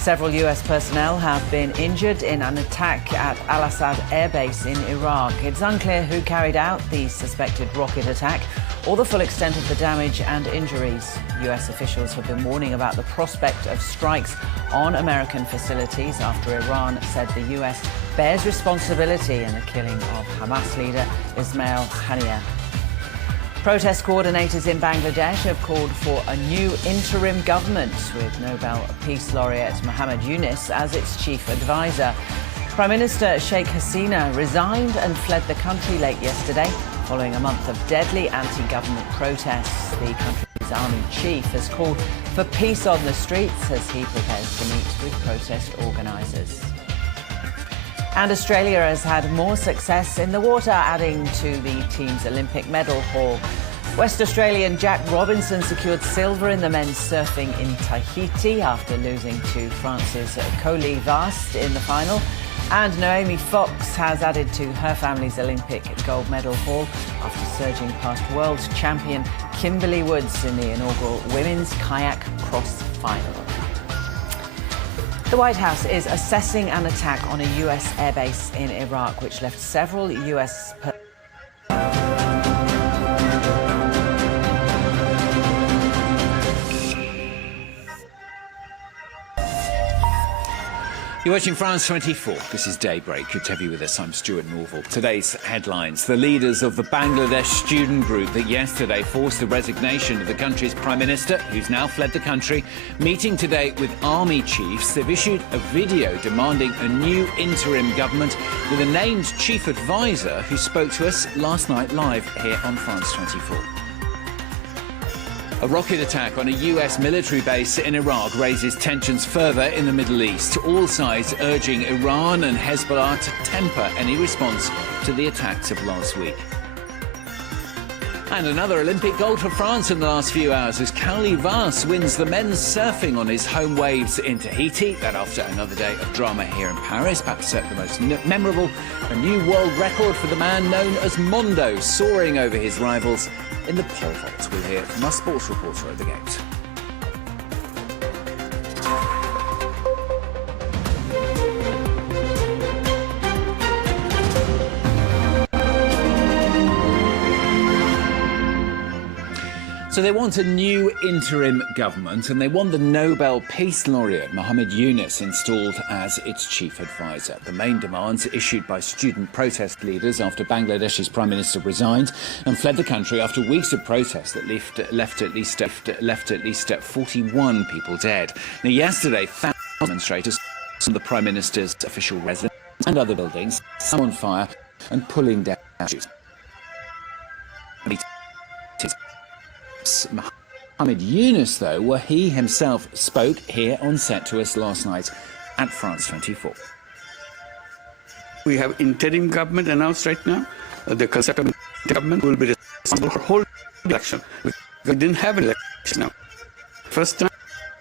Several US personnel have been injured in an attack at Al-Assad Air Base in Iraq. It's unclear who carried out the suspected rocket attack or the full extent of the damage and injuries. US officials have been warning about the prospect of strikes on American facilities after Iran said the US bears responsibility in the killing of Hamas leader Ismail Haniyeh. Protest coordinators in Bangladesh have called for a new interim government with Nobel Peace Laureate Muhammad Yunus as its chief advisor. Prime Minister Sheikh Hasina resigned and fled the country late yesterday following a month of deadly anti-government protests. The country's army chief has called for peace on the streets as he prepares to meet with protest organisers. And Australia has had more success in the water, adding to the team's Olympic medal haul. West Australian Jack Robinson secured silver in the men's surfing in Tahiti after losing to France's Coley Vast in the final. And Naomi Fox has added to her family's Olympic gold medal haul after surging past world champion Kimberly Woods in the inaugural women's kayak cross final. The White House is assessing an attack on a US airbase in Iraq, which left several US You're watching France 24. This is Daybreak. Good to have you with us. I'm Stuart Norval. Today's headlines. The leaders of the Bangladesh student group that yesterday forced the resignation of the country's prime minister, who's now fled the country, meeting today with army chiefs. They've issued a video demanding a new interim government with a named chief advisor who spoke to us last night live here on France 24. A rocket attack on a US military base in Iraq raises tensions further in the Middle East. All sides urging Iran and Hezbollah to temper any response to the attacks of last week. And another Olympic gold for France in the last few hours as Coley Vast wins the men's surfing on his home waves in Tahiti. That after another day of drama here in Paris. Perhaps the most memorable, a new world record for the man known as Mondo, soaring over his rivals in the pole vault. We'll hear from our sports reporter at the gate. So they want a new interim government, and they want the Nobel Peace Laureate Muhammad Yunus installed as its chief advisor. The main demands issued by student protest leaders after Bangladesh's prime minister resigned and fled the country after weeks of protests that left at least 41 people dead. Now, yesterday, thousands of demonstrators from the prime minister's official residence and other buildings, some on fire and pulling down statues. Muhammad Yunus, though, well, he himself spoke here on set to us last night at France 24. We have interim government announced right now. The conservative government will be responsible for whole election. We didn't have an election now. First time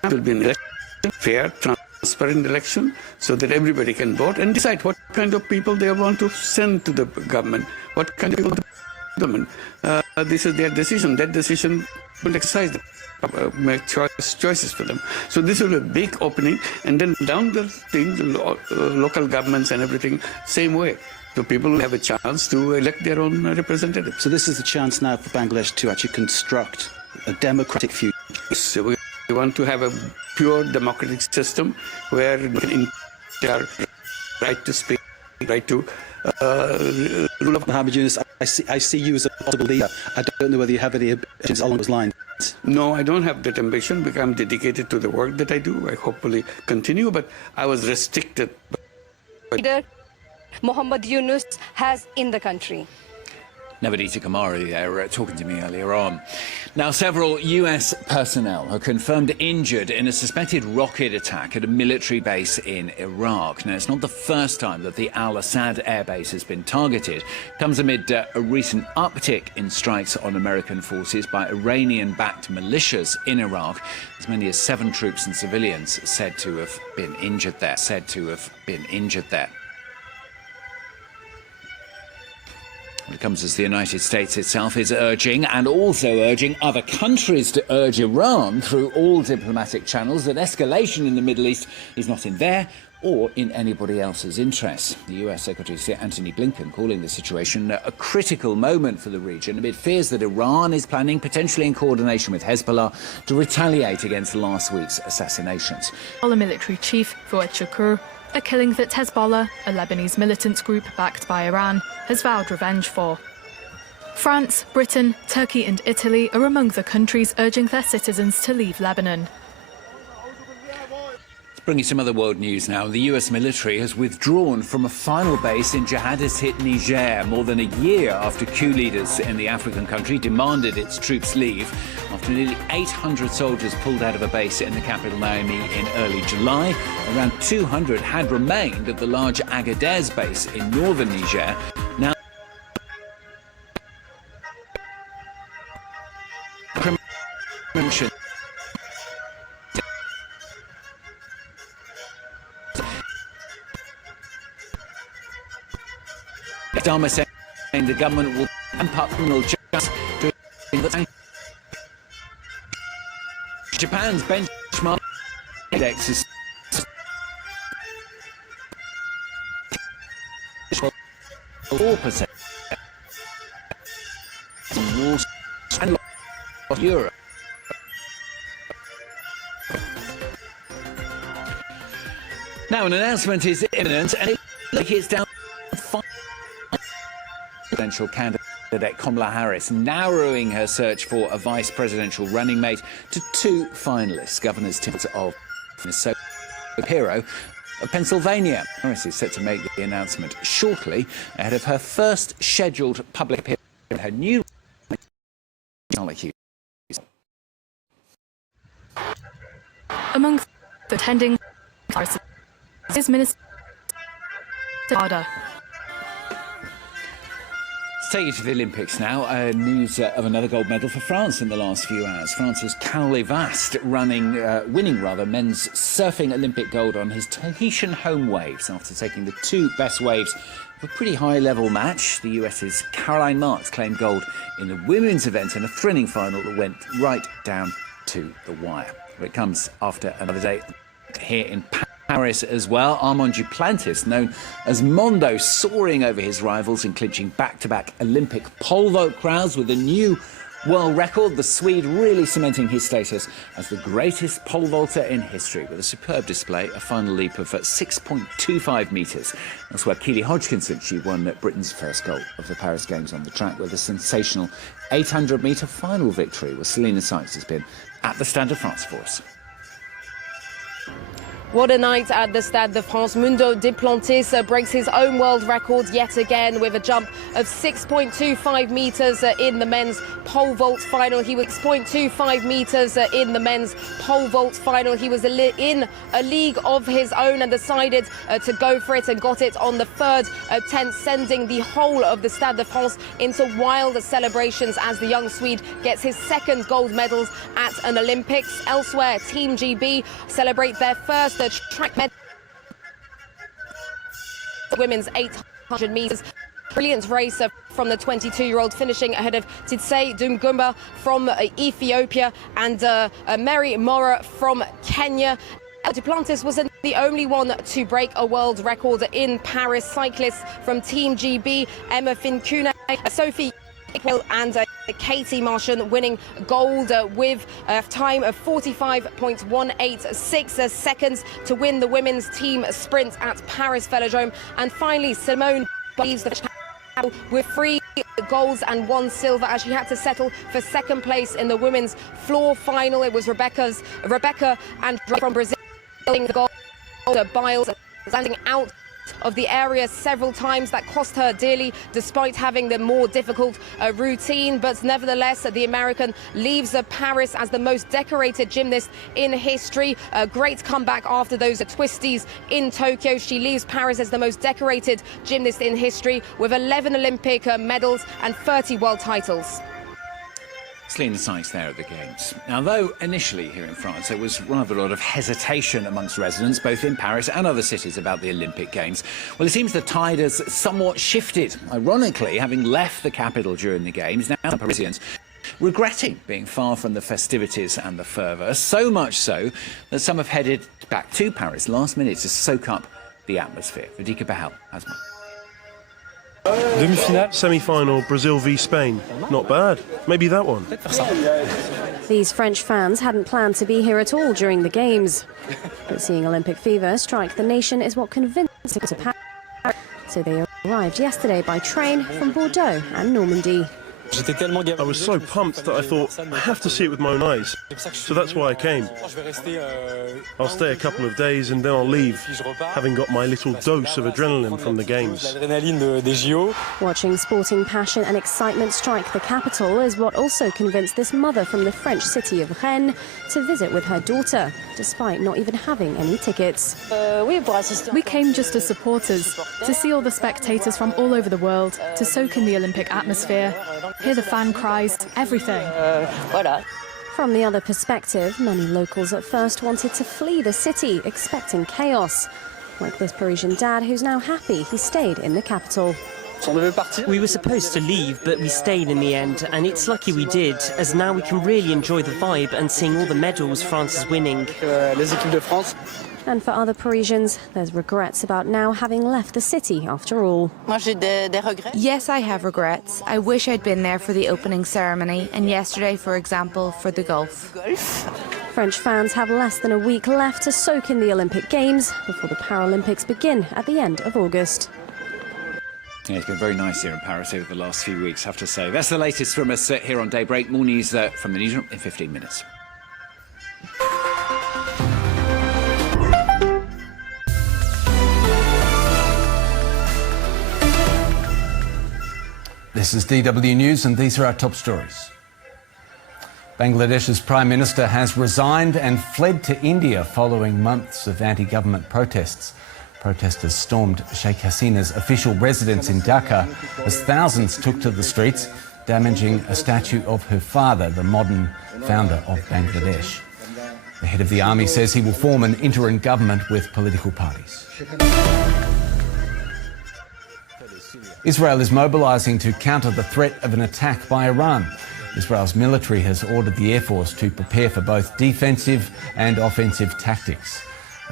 it will be an election, fair, transparent election, so that everybody can vote and decide what kind of people they want to send to the government, what kind of people the government. This is their decision. That decision will exercise them, make choices for them. So this will be a big opening, and then down the thing, local governments and everything, same way. So people will have a chance to elect their own representative. So this is the chance now for Bangladesh to actually construct a democratic future. So we want to have a pure democratic system where we can our right to speak, right to rule of Muhammad Yunus, I see you as a possible leader. I don't know whether you have any ambitions along those lines. No, I don't have that ambition because I'm dedicated to the work that I do. I hopefully continue, but I was restricted. Leader Muhammad Yunus has in the country. Navadita Kamari there talking to me earlier on. Now, several US personnel are confirmed injured in a suspected rocket attack at a military base in Iraq. Now, it's not the first time that the Al-Assad airbase has been targeted. It comes amid a recent uptick in strikes on American forces by Iranian-backed militias in Iraq. As many as 7 troops and civilians said to have been injured there. It comes as the United States itself is urging, and also urging other countries to urge Iran through all diplomatic channels, that escalation in the Middle East is not in their or in anybody else's interests. The US Secretary of State Antony Blinken calling the situation a critical moment for the region amid fears that Iran is planning, potentially in coordination with Hezbollah, to retaliate against last week's assassinations. A military chief, Fuad Shukr, a killing that Hezbollah, a Lebanese militant group backed by Iran, has vowed revenge for. France, Britain, Turkey and Italy are among the countries urging their citizens to leave Lebanon. Bringing some other world news now. The US military has withdrawn from a final base in jihadist-hit Niger more than a year after coup leaders in the African country demanded its troops leave. After nearly 800 soldiers pulled out of a base in the capital Niamey in early July, around 200 had remained at the large Agadez base in northern Niger. Now, Dharma saying the government will ramp up criminal justice to Japan's benchmark index is 4%. And Europe. Now, an announcement is imminent, and it's down to 5 presidential candidate Kamala Harris, narrowing her search for a vice presidential running mate to 2 finalists. Governor's ticket of Hero of Pennsylvania. Harris is set to make the announcement shortly ahead of her first scheduled public appearance in her new Among the attending is Minister Ada. Let's take you to the Olympics now. News of another gold medal for France in the last few hours. France's Carl Vast winning men's surfing Olympic gold on his Tahitian home waves after taking the 2 best waves of a pretty high-level match. The US's Caroline Marks claimed gold in the women's event in a thrilling final that went right down to the wire. It comes after another day here in Paris as well. Armand Duplantis, known as Mondo, soaring over his rivals and clinching back-to-back Olympic pole vault crowns with a new World record, the Swede really cementing his status as the greatest pole vaulter in history with a superb display, a final leap of 6.25 metres. That's where Keely Hodgkinson, she won Britain's first gold of the Paris Games on the track with a sensational 800-metre final victory, where Selena Sykes has been at the Stade de France for us. What a night at the Stade de France. Mundo Duplantis breaks his own world record yet again with a jump of 6.25 metres in the men's pole vault final. He was 6.25 metres in the men's pole vault final. He was in a league of his own and decided to go for it and got it on the third attempt, sending the whole of the Stade de France into wild celebrations as the young Swede gets his second gold medals at an Olympics. Elsewhere, Team GB celebrate their first track medal. Women's 800 metres. Brilliant race from the 22-year-old, finishing ahead of Tsitse Dumgumba from Ethiopia and Mary Mora from Kenya. Duplantis wasn't the only one to break a world record in Paris. Cyclists from Team GB, Emma Finkuna, Sophie and Katie Martian winning gold with a time of 45.186 seconds to win the women's team sprint at Paris Velodrome. And finally, Simone leaves the channel with 3 golds and 1 silver as she had to settle for second place in the women's floor final. It was Rebecca and from Brazil the gold. Biles standing out of the area several times. That cost her dearly despite having the more difficult routine, but nevertheless the American leaves Paris as the most decorated gymnast in history. A great comeback after those twisties in Tokyo. She leaves Paris as the most decorated gymnast in history with 11 Olympic medals and 30 world titles. Selena Sykes there at the Games. Now, though initially here in France there was rather a lot of hesitation amongst residents, both in Paris and other cities, about the Olympic Games, well, it seems the tide has somewhat shifted. Ironically, having left the capital during the Games, now some Parisians regretting being far from the festivities and the fervour, so much so that some have headed back to Paris last minute to soak up the atmosphere. Vedika Bahal has more. Demi-finale, semi-final, Brazil v Spain. Not bad. Maybe that one. These French fans hadn't planned to be here at all during the Games. But seeing Olympic fever strike the nation is what convinced them to Paris. So they arrived yesterday by train from Bordeaux and Normandy. I was so pumped that I thought, I have to see it with my own eyes. So that's why I came. I'll stay a couple of days and then I'll leave, having got my little dose of adrenaline from the Games. Watching sporting passion and excitement strike the capital is what also convinced this mother from the French city of Rennes to visit with her daughter, despite not even having any tickets. We came just as supporters, to see all the spectators from all over the world, to soak in the Olympic atmosphere, hear the fan cries, everything. From the other perspective, many locals at first wanted to flee the city, expecting chaos. Like this Parisian dad who's now happy he stayed in the capital. We were supposed to leave, but we stayed in the end, and it's lucky we did, as now we can really enjoy the vibe and seeing all the medals France is winning. And for other Parisians, there's regrets about now having left the city after all. Yes, I have regrets. I wish I'd been there for the opening ceremony, and yesterday, for example, for the golf. French fans have less than a week left to soak in the Olympic Games before the Paralympics begin at the end of August. Yeah, it's been very nice here in Paris over the last few weeks, I have to say. That's the latest from us here on Daybreak. More news from the newsroom in 15 minutes. This is DW News, and these are our top stories. Bangladesh's Prime Minister has resigned and fled to India following months of anti-government protests. Protesters stormed Sheikh Hasina's official residence in Dhaka as thousands took to the streets, damaging a statue of her father, the modern founder of Bangladesh. The head of the army says he will form an interim government with political parties. Israel is mobilising to counter the threat of an attack by Iran. Israel's military has ordered the Air Force to prepare for both defensive and offensive tactics.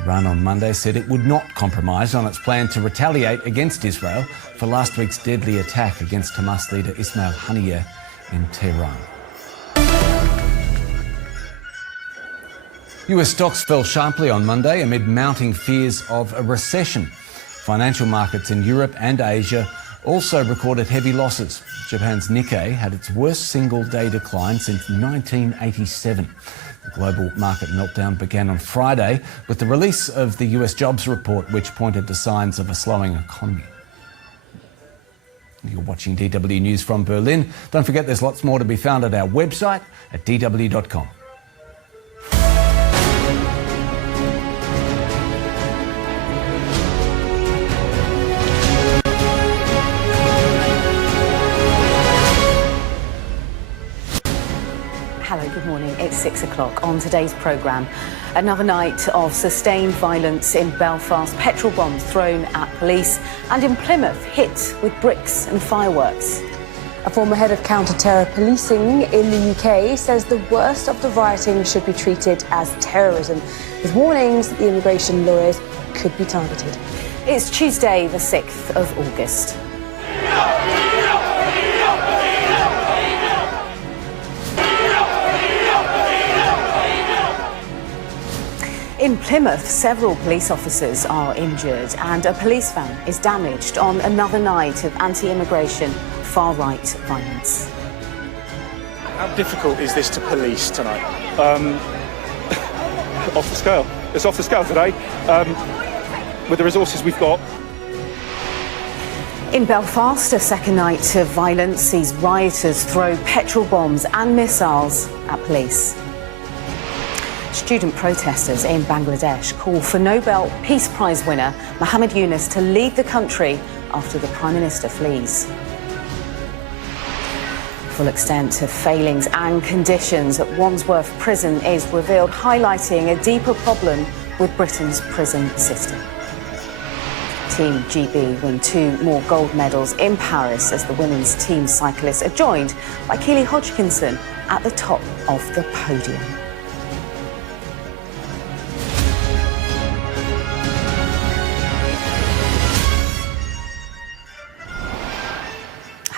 Iran on Monday said it would not compromise on its plan to retaliate against Israel for last week's deadly attack against Hamas leader Ismail Haniyeh in Tehran. US stocks fell sharply on Monday amid mounting fears of a recession. Financial markets in Europe and Asia also recorded heavy losses. Japan's Nikkei had its worst single-day decline since 1987. The global market meltdown began on Friday with the release of the US jobs report, which pointed to signs of a slowing economy. You're watching DW News from Berlin. Don't forget there's lots more to be found at our website at dw.com. Hello, good morning. It's 6 o'clock. On today's programme, another night of sustained violence in Belfast, petrol bombs thrown at police, and in Plymouth, hit with bricks and fireworks. A former head of counter-terror policing in the UK says the worst of the rioting should be treated as terrorism, with warnings that the immigration lawyers could be targeted. It's Tuesday, the 6th of August. In Plymouth, several police officers are injured and a police van is damaged on another night of anti-immigration, far-right violence. How difficult is this to police tonight? Off the scale. It's off the scale today. With the resources we've got. In Belfast, a second night of violence sees rioters throw petrol bombs and missiles at police. Student protesters in Bangladesh call for Nobel Peace Prize winner Muhammad Yunus to leave the country after the Prime Minister flees. Full extent of failings and conditions at Wandsworth Prison is revealed, highlighting a deeper problem with Britain's prison system. Team GB win 2 more gold medals in Paris as the women's team cyclists are joined by Keely Hodgkinson at the top of the podium.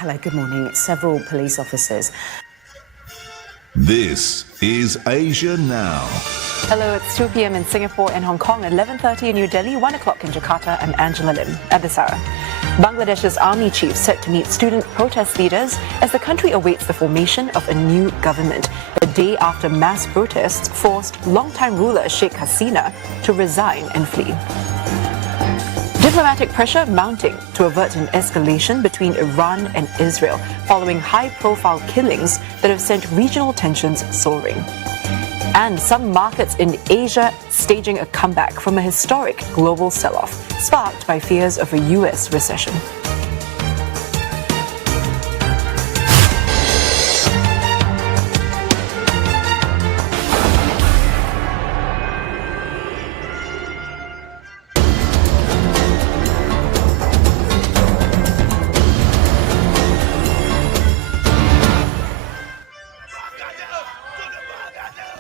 Hello, good morning. Several police officers. This is Asia Now. Hello, it's 2 p.m. in Singapore and Hong Kong, 11:30 in New Delhi, 1 o'clock in Jakarta. I'm Angela Lim. At this hour, Bangladesh's army chief set to meet student protest leaders as the country awaits the formation of a new government, a day after mass protests forced longtime ruler Sheikh Hasina to resign and flee. Diplomatic pressure mounting to avert an escalation between Iran and Israel following high-profile killings that have sent regional tensions soaring. And some markets in Asia staging a comeback from a historic global sell-off, sparked by fears of a US recession.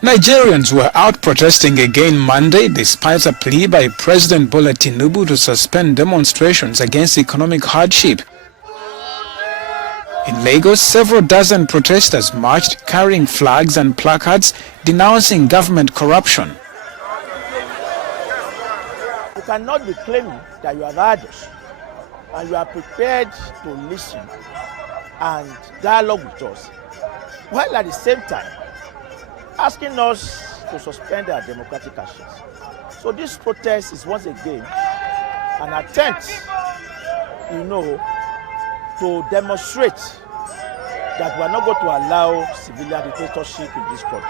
Nigerians were out protesting again Monday despite a plea by President Bola Tinubu to suspend demonstrations against economic hardship. In Lagos, several dozen protesters marched carrying flags and placards denouncing government corruption. You cannot be claiming that you are righteous and you are prepared to listen and dialogue with us, while at the same time asking us to suspend our democratic actions. So this protest is once again an attempt, to demonstrate that we are not going to allow civilian dictatorship in this country.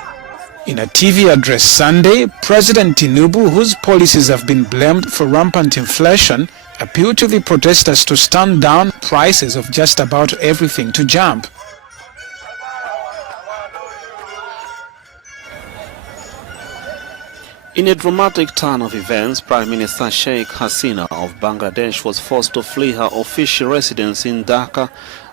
In a TV address Sunday, President Tinubu, whose policies have been blamed for rampant inflation, appealed to the protesters to stand down prices of just about everything to jump. In a dramatic turn of events, Prime Minister Sheikh Hasina of Bangladesh was forced to flee her official residence in Dhaka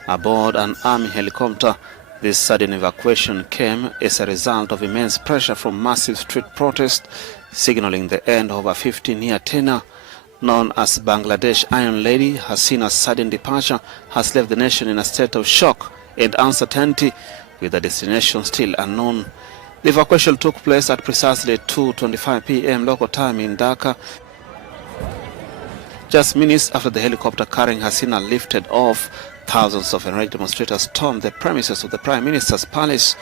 aboard an army helicopter. This sudden evacuation came as a result of immense pressure from massive street protests, signaling the end of a 15-year tenure. Known as Bangladesh Iron Lady, Hasina's sudden departure has left the nation in a state of shock and uncertainty, with the destination still unknown. The evacuation took place at precisely 2:25 p.m. local time in Dhaka, just minutes after the helicopter carrying Hasina lifted off. Thousands of enraged demonstrators stormed the premises of the Prime Minister's palace.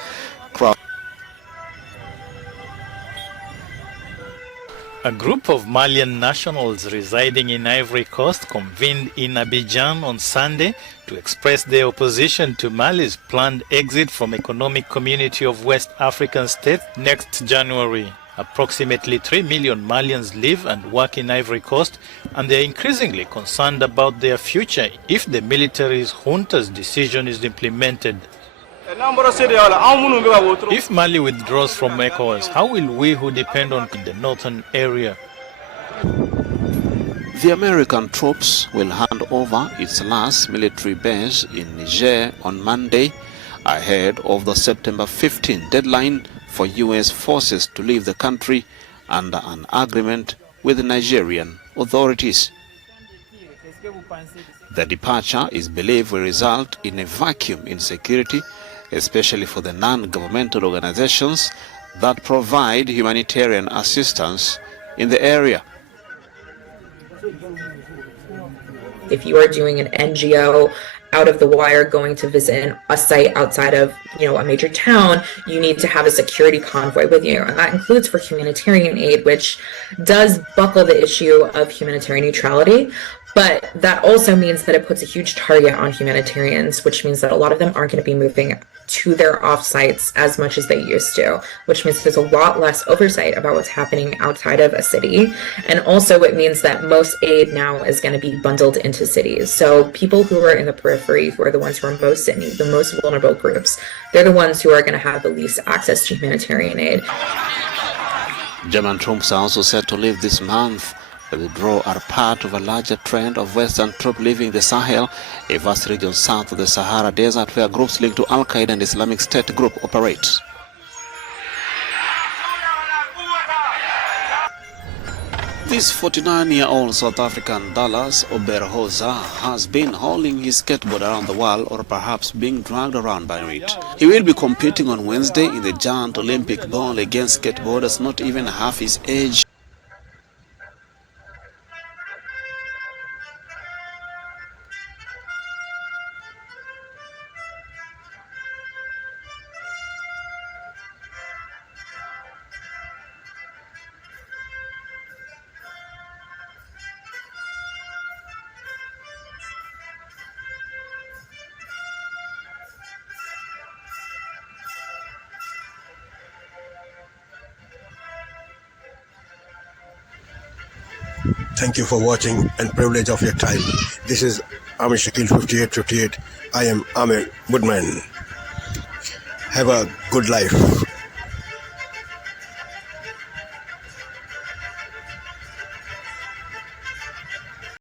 A group of Malian nationals residing in Ivory Coast convened in Abidjan on Sunday to express their opposition to Mali's planned exit from Economic Community of West African States next January. Approximately 3 million Malians live and work in Ivory Coast, and they are increasingly concerned about their future if the military's junta's decision is implemented. If Mali withdraws from ECOWAS, how will we who depend on the northern area? The American troops will hand over its last military base in Niger on Monday, ahead of the September 15 deadline for U.S. forces to leave the country under an agreement with the Nigerian authorities. The departure is believed will result in a vacuum in security, especially for the non-governmental organizations that provide humanitarian assistance in the area. If you are doing an NGO out of the wire going to visit a site outside of, a major town, you need to have a security convoy with you. And that includes for humanitarian aid, which does buckle the issue of humanitarian neutrality. But that also means that it puts a huge target on humanitarians, which means that a lot of them aren't going to be moving to their off-sites as much as they used to, which means there's a lot less oversight about what's happening outside of a city. And also it means that most aid now is going to be bundled into cities. So people who are in the periphery, who are the ones who are most in need, the most vulnerable groups, they're the ones who are going to have the least access to humanitarian aid. German troops are also set to leave this month. The withdrawal are part of a larger trend of Western troops leaving the Sahel, a vast region south of the Sahara Desert where groups linked to Al-Qaeda and Islamic State group operate. This 49-year-old South African Dallas Oberhoza has been hauling his skateboard around the world, or perhaps being dragged around by it. He will be competing on Wednesday in the giant Olympic ball against skateboarders not even half his age. Thank you for watching and privilege of your time. This is Amir Shakil 5858. I am Amir Woodman. Have a good life.